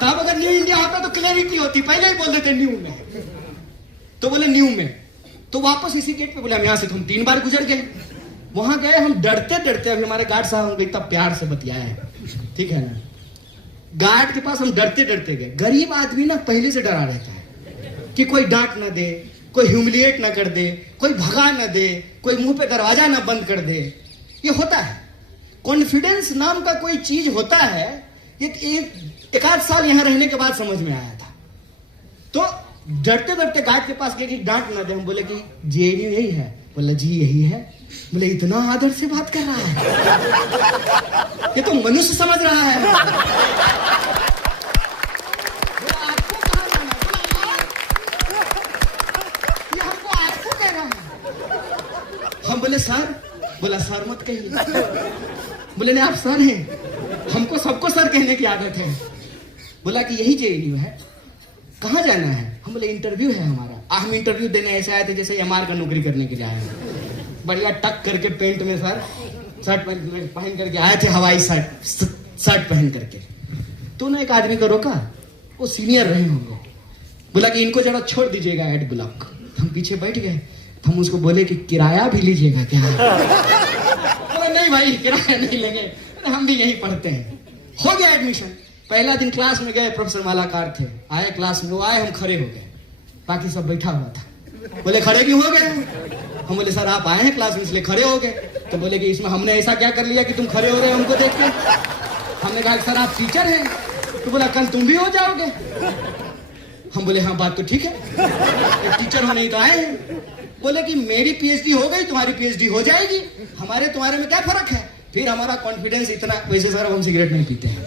तब अगर न्यू इंडिया होता तो क्लैरिटी होती, पहले ही बोल देते न्यू में। तो बोले न्यू में। तो वापस इसी गेट पे बोले हम यहां से, तो हम 3 बार गुजर गए। वहां गए हम डरते डरते, अभी हमारे गार्ड साहब हमको इतना प्यार से बतियाए हैं, ठीक है ना। गार्ड के पास हम डरते डरते गए। गरीब आदमी ना पहले से डरा रहता है कि कोई डांट ना दे, कोई ह्यूमिलिएट ना कर दे, कोई भगा ना दे, कोई मुंह पे दरवाजा ना बंद कर दे। ये होता है, कॉन्फिडेंस नाम का कोई चीज होता है। एक आध साल यहां रहने के बाद समझ में आया था। तो डरते डरते गार्ड के पास गए कि डांट ना दे। हम बोले कि जेएनयू यही है? बोला जी यही है। बोले इतना आदर से बात कर रहा है, ये तो मनुष्य समझ रहा है। आपको कहां जाना? ये हमको आपको कह रहा है। हम बोले सर। बोला सर मत कहिए। बोले नहीं आप सर हैं, हमको सबको सर कहने की आदत है। बोला कि यही जेएनयू है, कहां जाना है? हम बोले इंटरव्यू है हमारा। हम इंटरव्यू देने ऐसे आए थे जैसे एमआर का नौकरी करने के लिए आए हैं। बढ़िया टक करके पेंट में सर शर्ट पहन करके आए थे, हवाई शर्ट पहन करके। तो ना एक आदमी को रोका, वो सीनियर रहे होंगे। बोला कि इनको जरा छोड़ दीजिएगा एड ब्लॉक। हम पीछे बैठ गए। हम उसको बोले कि किराया भी लीजिएगा क्या? बोला नहीं भाई किराया नहीं लेंगे, हम भी यही पढ़ते हैं। हो गया एडमिशन। पहला दिन क्लास में गए, प्रोफेसर मालाकार थे, आए क्लास में, वो आए, हम खड़े हो गए, बाकी सब बैठा हुआ था। बोले खड़े क्यों हो गए? हम बोले सर आप आए हैं क्लास में इसलिए खड़े हो गए। तो बोले कि इसमें हमने ऐसा क्या कर लिया कि तुम खड़े हो रहे हो हमको देख के? हमने कहा सर आप टीचर हैं। तो बोला कल तुम भी हो जाओगे। हम बोले हाँ बात तो ठीक है, एक टीचर होने ही तो आए हैं। बोले कि मेरी पीएचडी हो गई, तुम्हारी पीएचडी हो जाएगी, हमारे तुम्हारे में क्या फर्क है? फिर हमारा कॉन्फिडेंस इतना, वैसे सर हम सिगरेट नहीं पीते हैं।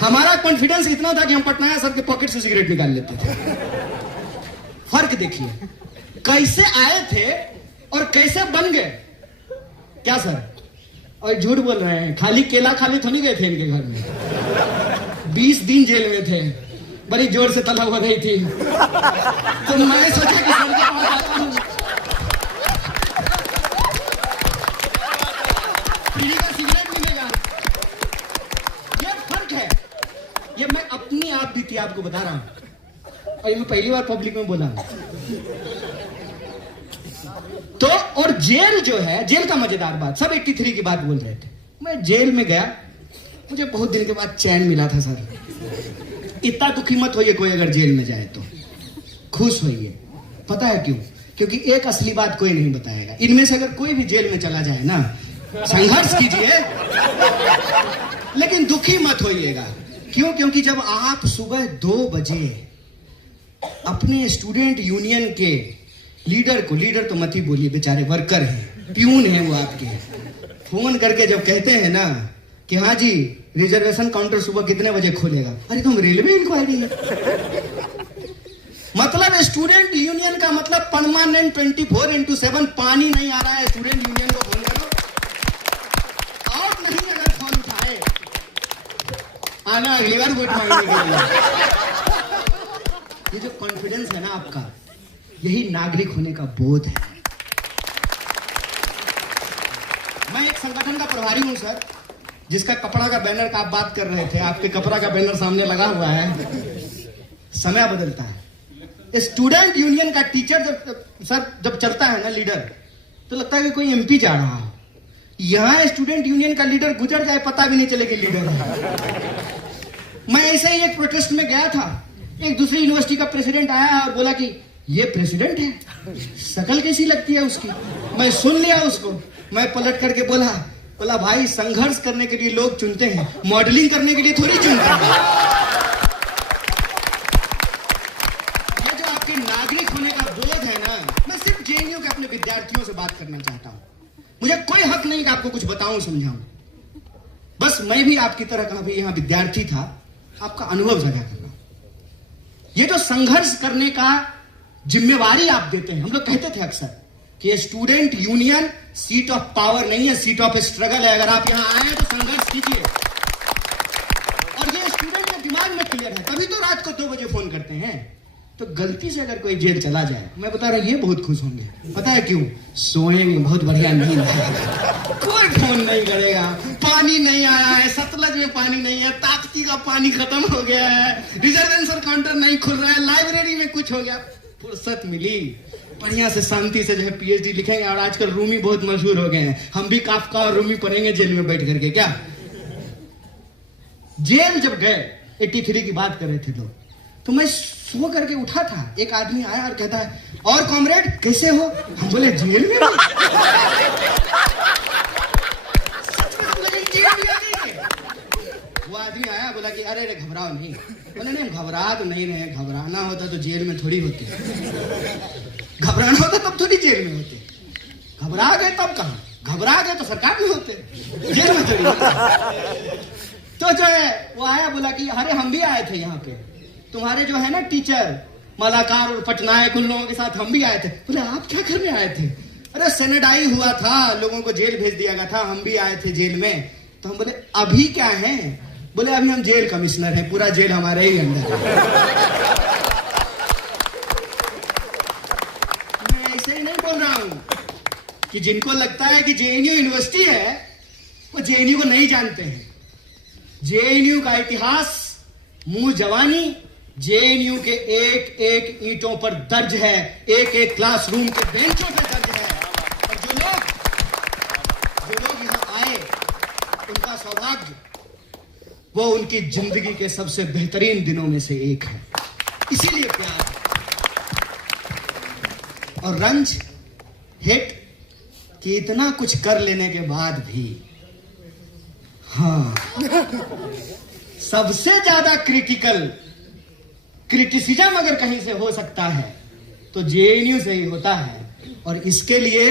हमारा कॉन्फिडेंस इतना था कि हम पटनायक सर के पॉकेट से सिगरेट निकाल लेते थे। फर्क देखिए, कैसे आए थे और कैसे बन गए। क्या सर? और झूठ बोल रहे हैं, खाली केला खाली तो नहीं गए थे इनके घर में। 20 दिन जेल में थे, बड़ी जोर से तलब हो रही थी। तो मैं सोचा कि सर के पास आता हूं, पीढ़ी का सिगरेट मिलेगा। ये फर्क है, ये मैं अपनी आप बीती आपको बता रहा हूं, और ये मैं पहली बार पब्लिक में बोला हूं। तो और जेल जो है, जेल का मजेदार बात, सब 83 की बात बोल रहे थे। मैं जेल में गया, मुझे बहुत दिन के बाद चैन मिला था सर। इतना दुखी मत होइए कोई अगर जेल में जाए तो, खुश होइए। पता है क्यों? क्योंकि एक असली बात कोई नहीं बताएगा। इनमें से अगर कोई भी जेल में चला जाए ना, संघर्ष कीजिए लेकिन दुखी मत होइएगा। क्यों? क्योंकि जब आप सुबह 2 बजे अपने स्टूडेंट यूनियन के लीडर को, लीडर तो मत ही बोलिए, बेचारे वर्कर हैं, प्यून हैं वो आपके, फोन करके जब कहते हैं ना कि हाँ जी रिजर्वेशन काउंटर सुबह कितने बजे खोलेगा, अरे तुम रेलवे इंक्वायरी है। मतलब स्टूडेंट यूनियन का मतलब परमानेंट 24/7 पानी नहीं आ रहा है। स्टूडेंट यूनियन को फोन करो, और नहीं अगर फोन उठाए आना अगली बार वोट मांगने के लिए। ये जो कॉन्फिडेंस है ना आपका, यही नागरिक होने का बोध है। मैं एक संगठन का प्रभारी हूं सर, जिसका कपड़ा का बैनर का आप बात कर रहे थे, आपके कपड़ा का बैनर सामने लगा हुआ है। समय बदलता है। स्टूडेंट यूनियन का टीचर जब चलता है ना लीडर, तो लगता है कि कोई एमपी जा रहा हो। यहां स्टूडेंट यूनियन का लीडर गुजर जाए पता भी नहीं चलेगा लीडर है। मैं ऐसे ही एक प्रोटेस्ट में गया था, एक दूसरी यूनिवर्सिटी का प्रेसिडेंट आया और बोला कि ये प्रेसिडेंट है, शक्ल कैसी लगती है उसकी। मैं सुन लिया उसको, मैं पलट करके बोला भाई संघर्ष करने के लिए लोग चुनते हैं, मॉडलिंग करने के लिए थोड़ी चुनते हैं। ये जो आपके नागरिक होने का बोध है ना, मैं सिर्फ जेएनयू के अपने विद्यार्थियों से बात करना चाहता हूं। मुझे कोई हक नहीं कि आपको कुछ बताऊं समझाऊं, बस मैं भी आपकी तरह का भी यहां विद्यार्थी था, आपका अनुभव साझा कर रहा हूं। ये जो संघर्ष करने का जिम्मेवारी आप देते हैं, हम लोग कहते थे अक्सर कि student union seat of power नहीं है, सीट ऑफ स्ट्रगल है। अगर आप यहां आए हैं तो संघर्ष कीजिए, और ये स्टूडेंट के दिमाग में क्लियर है, तभी तो रात को 2 बजे फोन करते हैं। तो गलती से अगर कोई जेल चला जाए, मैं बता रहा हूं ये बहुत खुश होंगे। पता है क्यों? सोएंगे, बहुत बढ़िया नींद है, कोई फोन नहीं करेगा। पानी नहीं आया है, सतलज में पानी नहीं है, ताप्ती का पानी खत्म हो गया है, रिजर्वेशन काउंटर नहीं खुल रहा है, लाइब्रेरी में कुछ हो गया, फुर्सत मिली, बढ़िया से शांति से जो है पीएचडी लिखेंगे। और आजकल रूमी बहुत मशहूर हो गए हैं, हम भी काफका और रूमी पढ़ेंगे जेल में बैठ करके। क्या जेल जब गए, 83 की बात कर रहे थे लोग, तो मैं सो करके उठा था, एक आदमी आया और कहता है और कॉमरेड कैसे हो? हम बोले जेल में। वो आदमी आया, बोला कि अरे घबराओ नहीं। बोले नहीं घबरा तो नहीं रहे, घबराना होता तो जेल में थोड़ी होते, घबराना होता तब थोड़ी जेल में होते। घबरा गए तब कहां? घबरा गए तो सरकार में होते, जेल में थोड़ी होते। तो जो है वो आया, बोला कि अरे हम भी आए थे यहाँ पे, तुम्हारे जो है ना टीचर मालाकार और पटनायक, उन लोगों के साथ हम भी आए थे। बोले आप क्या करने आए थे? अरे सेनेडाई हुआ था, लोगों को जेल भेज दिया गया था, हम भी आए थे जेल में। तो हम बोले अभी क्या है? बोले अभी हम जेल कमिश्नर हैं, पूरा जेल हमारे ही अंदर है। मैं ऐसे ही नहीं बोल रहा हूं कि जिनको लगता है कि जेएनयू यूनिवर्सिटी है, वो जेएनयू को नहीं जानते हैं। जेएनयू का इतिहास, मुंह जवानी जेएनयू के एक एक ईंटों पर दर्ज है, एक एक क्लासरूम के बेंचों पर दर्ज है। और जो लोग यहां आए, उनका सौभाग्य, वो उनकी जिंदगी के सबसे बेहतरीन दिनों में से एक है। इसीलिए प्यार और रंज, हिट कि इतना कुछ कर लेने के बाद भी, हाँ, सबसे ज्यादा क्रिटिसिज्म अगर कहीं से हो सकता है तो जेएनयू से ही होता है। और इसके लिए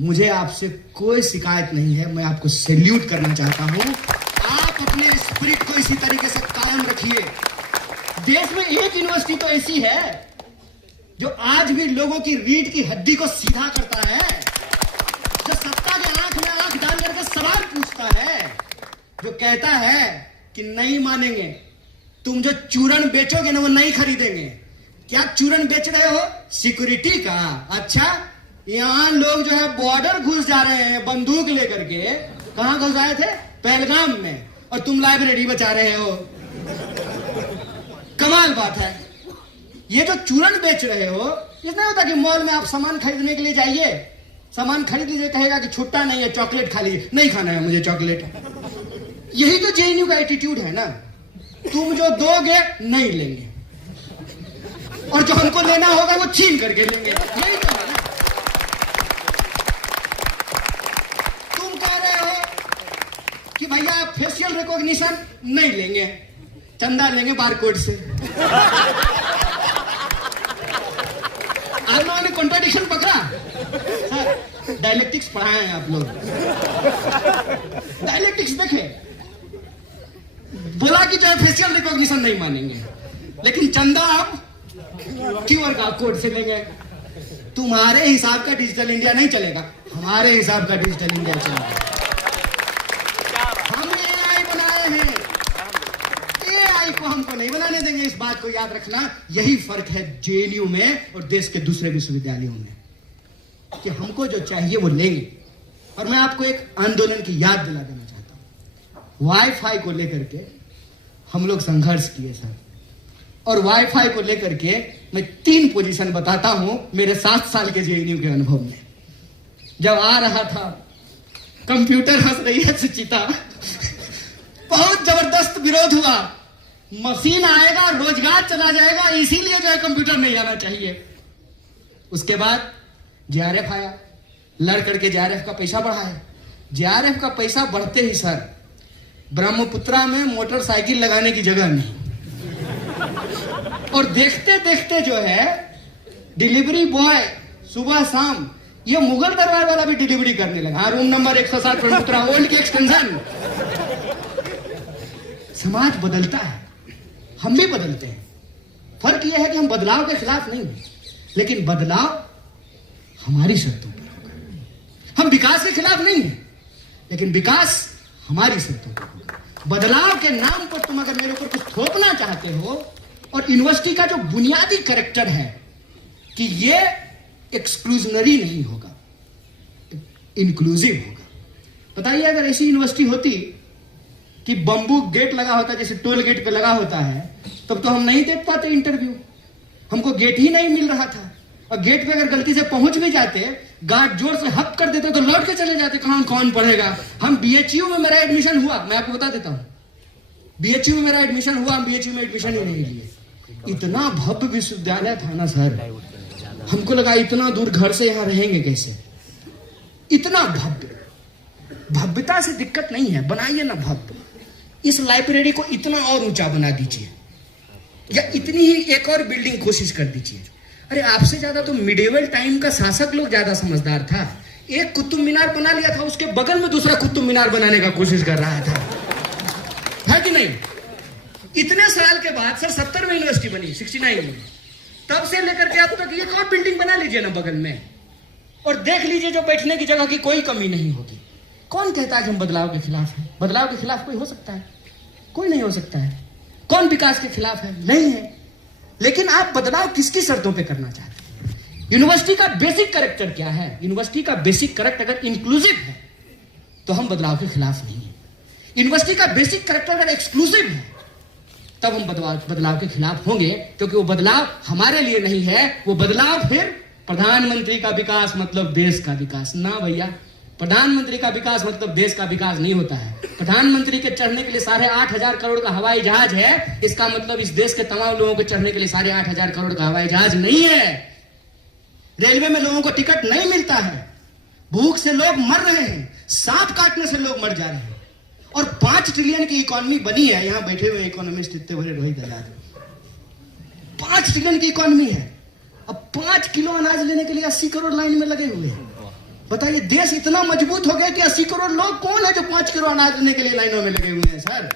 मुझे आपसे कोई शिकायत नहीं है, मैं आपको सैल्यूट करना चाहता हूं। आप अपने स्पिरिट को इसी तरीके से कायम रखिए। देश में एक यूनिवर्सिटी तो ऐसी है जो आज भी लोगों की रीढ़ की हड्डी को सीधा करता है, जो सत्ता के आंख में आंख डाल करके सवाल पूछता है, जो कहता है कि नहीं मानेंगे, तुम जो चूरन बेचोगे ना वो नहीं खरीदेंगे। क्या चूरन बेच रहे हो? सिक्योरिटी का। अच्छा, यहां लोग जो है बॉर्डर घुस जा रहे हैं बंदूक लेकर के। कहां घुस आए थे? पहलगाम में, और तुम लाइब्रेरी बचा रहे हो। कमाल बात है। ये जो चूरन बेच रहे हो, इसमें होता कि मॉल में आप सामान खरीदने के लिए जाइए, सामान खरीद लीजिए, कहेगा कि छुट्टा नहीं है, चॉकलेट खा लीजिए। नहीं खाना है मुझे चॉकलेट। यही तो जेएनयू का एटीट्यूड है ना, तुम जो दोगे नहीं लेंगे। और जो हमको लेना होगा वो छीन करके लेंगे। यही तो है ना। तुम कह रहे हो कि भैया फेशियल रिकॉग्निशन नहीं लेंगे, चंदा लेंगे बारकोड से। आप लोगों ने कॉन्ट्राडिक्शन पकड़ा। सर डायलेक्टिक्स पढ़ाए हैं आप लोग, डायलेक्टिक्स देखे। बोला कि जो फेशियल रिकॉग्निशन नहीं मानेंगे, लेकिन चंदा आप क्यूआर कोड से लेंगे। तुम्हारे हिसाब का डिजिटल इंडिया नहीं चलेगा, हमारे हिसाब का डिजिटल इंडिया चलेगा। हम एआई बनाए हैं, एआई को हमको नहीं बनाने देंगे। इस बात को याद रखना। यही फर्क है जेएनयू में और देश के दूसरे विश्वविद्यालयों में, कि हमको जो चाहिए वो लेंगे। और मैं आपको एक आंदोलन की याद दिला देना चाहता हूं। वाईफाई को लेकर के हम लोग संघर्ष किए सर, और वाईफाई को लेकर के मैं 3 पोजीशन बताता हूं मेरे 7 साल के जेएनयू के अनुभव में। जब आ रहा था, कंप्यूटर हंस रही है सुचिता, बहुत जबरदस्त विरोध हुआ। मशीन आएगा, रोजगार चला जाएगा, इसीलिए जो है कंप्यूटर नहीं आना चाहिए। उसके बाद जेआरएफ आया, लड़ करके जेआरएफ का पैसा बढ़ा है। जेआरएफ का पैसा बढ़ते ही सर ब्रह्मपुत्रा में मोटरसाइकिल लगाने की जगह नहीं, और देखते देखते जो है डिलीवरी बॉय सुबह शाम ये मुगल दरबार वाला भी डिलीवरी करने लगा। रूम नंबर 107 ब्रह्मपुत्रा ओल्ड की एक्सटेंशन। समाज बदलता है, हम भी बदलते हैं। फर्क यह है कि हम बदलाव के खिलाफ नहीं हैं, लेकिन बदलाव हमारी शर्तों पर होगा। हम विकास के खिलाफ नहीं हैं, लेकिन विकास हमारी शर्तों पर होगा। बदलाव के नाम पर तुम अगर मेरे ऊपर कुछ थोपना चाहते हो, और यूनिवर्सिटी का जो बुनियादी कैरेक्टर है कि ये एक्सक्लूजनरी नहीं होगा, इंक्लूसिव होगा। बताइए अगर ऐसी यूनिवर्सिटी होती कि बंबू गेट लगा होता, जैसे टोल गेट पे लगा होता है, तब तो हम नहीं देख पाते इंटरव्यू। हमको गेट ही नहीं मिल रहा था, और गेट पे अगर गलती से पहुंच भी जाते, गार्ड जोर से हक कर देते तो लौट के चले जाते। कौन पढ़ेगा। हम बीएचयू में मेरा एडमिशन हुआ, मैं आपको बता देता हूं, बीएचयू में मेरा एडमिशन हुआ, हम बीएचयू में एडमिशन ही नहीं लिए। इतना भव्य विश्वविद्यालय था ना सर, हमको लगा इतना दूर घर से यहां रहेंगे कैसे। इतना भव्य, भव्यता से दिक्कत नहीं है, बनाइए ना भव्य। इस लाइब्रेरी को इतना और ऊंचा बना दीजिए, या इतनी ही एक और बिल्डिंग कोशिश कर दीजिए। अरे आपसे ज्यादा तो मिडिवल टाइम का शासक लोग ज्यादा समझदार था। एक कुतुब मीनार बना लिया था, उसके बगल में दूसरा कुतुब मीनार बनाने का कोशिश कर रहा था, है कि नहीं। इतने साल के बाद सर 70 में यूनिवर्सिटी बनी, 69 में, तब से लेकर के अब तक एक और बिल्डिंग बना लीजिए ना बगल में, और देख लीजिए जो बैठने की जगह की कोई कमी नहीं होगी। कौन कहता है कि हम बदलाव के खिलाफ हैं? बदलाव के खिलाफ कोई हो सकता है? कोई नहीं हो सकता है। कौन विकास के खिलाफ है? नहीं है। लेकिन आप बदलाव किसकी शर्तों पे करना चाहते हैं? यूनिवर्सिटी का बेसिक कैरेक्टर क्या है? यूनिवर्सिटी का बेसिक कैरेक्टर अगर इंक्लूसिव है तो हम बदलाव के खिलाफ नहीं है। यूनिवर्सिटी का बेसिक कैरेक्टर अगर एक्सक्लूसिव है तब हम बदलाव के खिलाफ होंगे, क्योंकि वो बदलाव हमारे लिए नहीं है। वो बदलाव फिर प्रधानमंत्री का विकास मतलब देश का विकास ना भैया। प्रधानमंत्री का विकास मतलब देश का विकास नहीं होता है। प्रधानमंत्री के चढ़ने के लिए 8,500 करोड़ का हवाई जहाज है, इसका मतलब इस देश के तमाम लोगों को चढ़ने के लिए 8,500 करोड़ का हवाई जहाज नहीं है। रेलवे में लोगों को टिकट नहीं मिलता है, भूख से लोग मर रहे हैं, सांप काटने से लोग मर जा रहे हैं, और 5 ट्रिलियन की इकोनॉमी बनी है। यहां बैठे हुए इकोनॉमिस्ट इतने बड़े रोहित आजाद, 5 ट्रिलियन की इकोनॉमी है। अब 5 किलो अनाज लेने के लिए 80 करोड़ लाइन में लगे हुए हैं। बताइए देश इतना मजबूत हो गया कि 80 करोड़ लोग कौन है जो 5 किलो अनाज लेने के लिए लाइनों में लगे हुए हैं सर।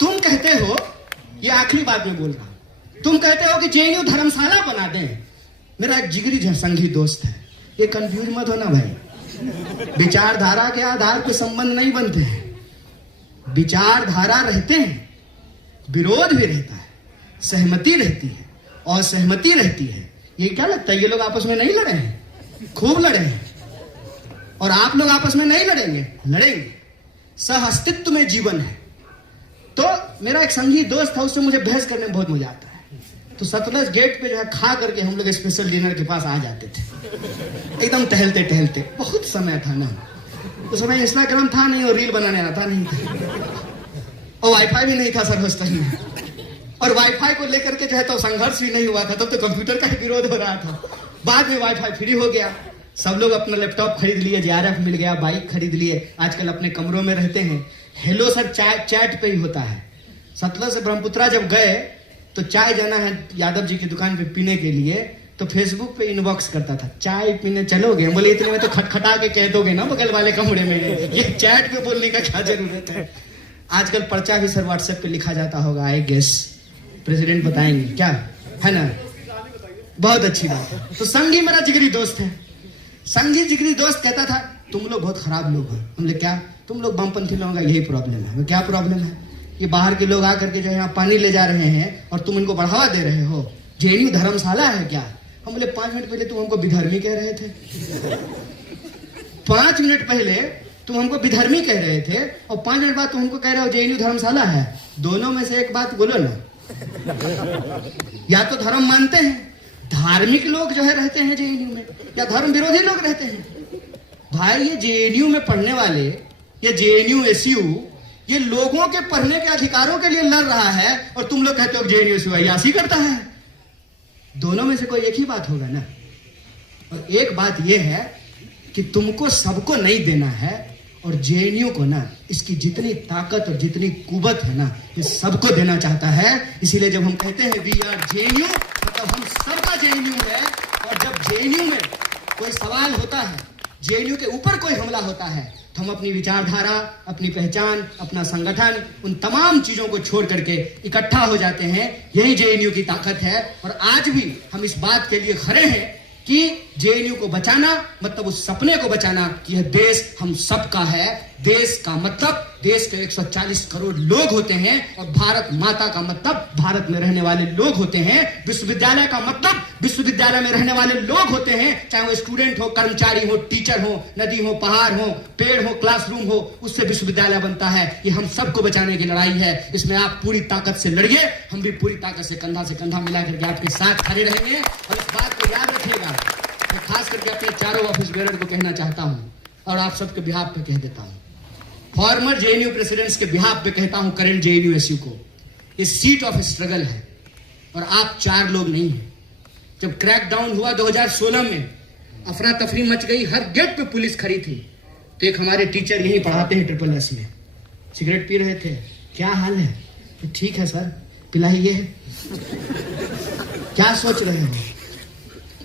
तुम कहते हो, ये आखिरी बात में बोल रहा हूं, तुम कहते हो कि जेएनयू धर्मशाला बना दें। मेरा एक जिगरी संगी दोस्त है, ये कंफ्यूज मत होना भाई। विचारधारा के आधार पर संबंध नहीं बनते हैं, विचारधारा रहते हैं, विरोध भी रहता है, सहमति रहती है, और सहमति रहती है। ये क्या लगता है ये लोग आपस में नहीं लड़े हैं? खूब लड़े हैं। और आप लोग आपस में नहीं लड़ेंगे? लड़ेंगे। सह अस्तित्व में जीवन है। तो मेरा एक संगी दोस्त था, उससे मुझे बहस करने में बहुत मजा आता है। तो सतलज गेट पे जो है खा करके हम लोग स्पेशल डिनर के पास आ जाते थे, एकदम टहलते टहलते। बहुत समय था ना, उस समय इंस्टाग्राम था नहीं और रील बनाने आता नहीं था, और वाईफाई भी नहीं था सर हॉस्टल में। और वाईफाई को लेकर के जो है तो संघर्ष भी नहीं हुआ था, तब तो कंप्यूटर का ही विरोध हो रहा था। बाद में वाईफाई फ्री हो गया, सब लोग अपना लैपटॉप खरीद लिए, JRF मिल गया, बाइक खरीद लिए, आजकल अपने कमरों में रहते हैं। हेलो सर चैट पे ही होता है। सतलज से ब्रह्मपुत्रा जब गए तो चाय जाना है यादव जी की दुकान पे पीने के लिए, तो फेसबुक पे इनबॉक्स करता था, चाय पीने चलोगे? बोले इतने में तो खटखटा के कह दोगे ना बगल वाले कमरे में, ये चैट पे बोलने का क्या जरूरत है। आजकल पर्चा भी सर व्हाट्सएप पे लिखा जाता होगा, आई गेस प्रेसिडेंट बताएंगे क्या, है ना? बहुत अच्छी बात है। तो संघी मेरा जिगरी दोस्त है। संघी जिगरी दोस्त कहता था तुम लोग बहुत खराब लोग हो। हमने क्या? तुम लोग वामपंथी लोगों का यही प्रॉब्लम है। क्या प्रॉब्लम है? ये बाहर के लोग आकर के जो है यहाँ पानी ले जा रहे हैं और तुम इनको बढ़ावा दे रहे हो। JNU धर्मशाला है क्या? हम बोले 5 मिनट पहले तुम हमको विधर्मी कह रहे थे। 5 मिनट पहले तुम हमको विधर्मी कह रहे थे और 5 मिनट बाद तुम हमको कह रहे हो JNU धर्मशाला है। दोनों में से एक बात बोलो ना। या तो धर्म मानते हैं, धार्मिक लोग जो है रहते हैं JNU में, या धर्म विरोधी लोग रहते हैं। भाई ये JNU में पढ़ने वाले, ये JNU SU, ये लोगों के पढ़ने के अधिकारों के लिए लड़ रहा है और तुम लोग कहते हो JNU SU अय्यासी करता है। दोनों में से कोई एक ही बात होगा ना। और एक बात यह है कि तुमको सबको नहीं देना है, और JNU को ना इसकी जितनी ताकत और जितनी कुवत है ना, ये सबको देना चाहता है। इसीलिए जब हम कहते हैं वी आर JNU, मतलब हम सबका JNU है। और जब JNU में कोई सवाल होता है, JNU के ऊपर कोई हमला होता है, तो हम अपनी विचारधारा, अपनी पहचान, अपना संगठन, उन तमाम चीजों को छोड़ करके इकट्ठा हो जाते हैं। यही JNU की ताकत है। और आज भी हम इस बात के लिए खड़े हैं कि JNU को बचाना मतलब उस सपने को बचाना कि यह देश हम सबका है। देश का मतलब देश के 140 करोड़ लोग होते हैं, और भारत माता का मतलब भारत में रहने वाले लोग होते हैं। विश्वविद्यालय का मतलब विश्वविद्यालय में रहने वाले लोग होते हैं, चाहे वो स्टूडेंट हो, कर्मचारी हो, टीचर हो, नदी हो, पहाड़ हो, पेड़ हो, क्लासरूम हो, उससे विश्वविद्यालय बनता है। ये हम सबको बचाने की लड़ाई है। इसमें आप पूरी ताकत से लड़िए, हम भी पूरी ताकत से कंधा मिला करके आपके साथ खड़े रहेंगे। और इस बात को याद रखिएगा, मैं खास करके अपने चारों ऑफिस बेरर को कहना चाहता हूं, और आप सबके बिहाफ पे कह देता हूं, फॉर्मर JNU प्रेसिडेंट्स के बिहाफ पे कहता हूं, करंट JNU SU को, ये सीट ऑफ स्ट्रगल है और आप 4 लोग नहीं हैं। जब क्रैकडाउन हुआ 2016 में, अफरा तफरी मच गई, हर गेट पे पुलिस खड़ी थी, तो एक हमारे टीचर यही पढ़ाते हैं SSS में, सिगरेट पी रहे थे। क्या हाल है? तो ठीक है सर, पिलाइए। क्या सोच रहे हो?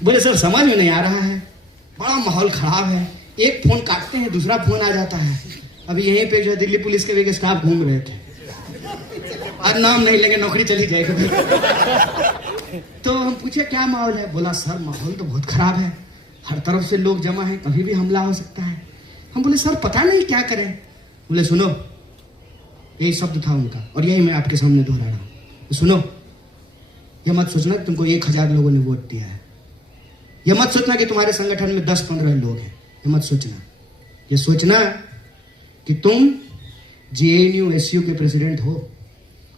बोले सर समझ में नहीं आ रहा है, बड़ा माहौल खराब है, एक फोन काटते हैं दूसरा फोन आ जाता है। अभी यहीं पे जो है दिल्ली पुलिस के भी स्टाफ घूम रहे थे, आज नाम नहीं लेंगे, नौकरी चली जाएगी। तो हम पूछे क्या माहौल है? बोला सर माहौल तो बहुत खराब है, हर तरफ से लोग जमा है, कभी भी हमला हो सकता है। हम बोले सर पता नहीं क्या करें। बोले सुनो, यही शब्द था उनका और यही मैं आपके सामने दोहरा रहा हूं। सुनो, ये मत सोचना कि तुमको 1000 लोगों ने वोट दिया है, ये मत सोचना कि तुम्हारे संगठन में 10-15 लोग हैं, ये मत सोचना। ये सोचना कि तुम JNU SU के प्रेसिडेंट हो।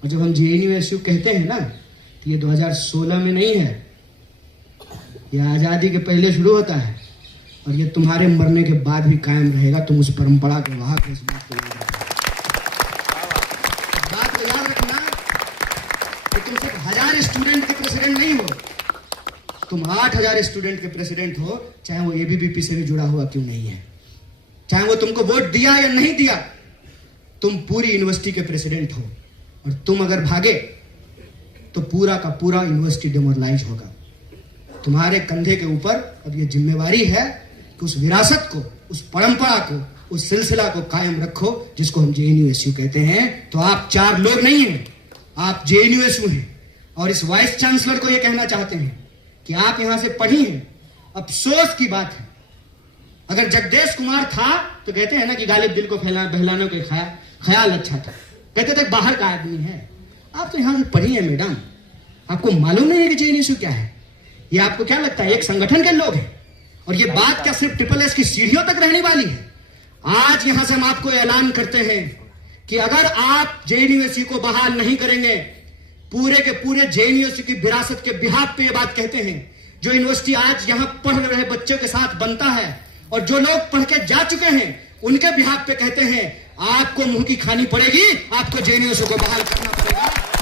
और जब हम JNU SU कहते हैं ना, तो ये 2016 में नहीं है, ये आजादी के पहले शुरू होता है और ये तुम्हारे मरने के बाद भी कायम रहेगा। तुम उस परंपरा के वाहक हो। इस बात को याद रखना कि तुम सिर्फ 1000 स्टूडेंट के प्रेसिडेंट नहीं हो, तुम 8000 स्टूडेंट के प्रेसिडेंट हो, चाहे वो ABVP से भी जुड़ा हुआ क्यों नहीं है, चाहे वो तुमको वोट दिया या नहीं दिया, तुम पूरी यूनिवर्सिटी के प्रेसिडेंट हो। और तुम अगर भागे तो पूरा का पूरा यूनिवर्सिटी डिमोरलाइज होगा। तुम्हारे कंधे के ऊपर अब ये जिम्मेवारी है कि उस विरासत को, उस परंपरा को, उस सिलसिला को कायम रखो जिसको हम JNU SU कहते हैं। तो आप 4 लोग नहीं हैं, आप JNU SU हैं। और इस वाइस चांसलर को ये कहना चाहते हैं कि आप यहां से पढ़ी हैं। अफसोस की बात है, अगर जगदेश कुमार था तो कहते हैं ना कि गालिब दिल को बहलाने के ख्याल अच्छा था, कहते थे बाहर का आदमी है। आप तो यहां से पढ़ी है मैडम, आपको मालूम नहीं है कि JNU SU क्या है? ये आपको क्या लगता है एक संगठन के लोग हैं? और ये बात क्या सिर्फ SSS की सीढ़ियों तक रहने वाली है? आज यहां से हम आपको ऐलान करते हैं कि अगर आप JNU SU को बहाल नहीं करेंगे, पूरे के पूरे JNU SU की विरासत के बिहाफ पे ये बात कहते हैं। जो यूनिवर्सिटी आज यहां पढ़ रहे बच्चों के साथ बनता है और जो लोग पढ़ के जा चुके हैं, उनके बिहाफ पे कहते हैं आपको मुंह की खानी पड़ेगी, आपको JNU SU को बहाल करना पड़ेगा।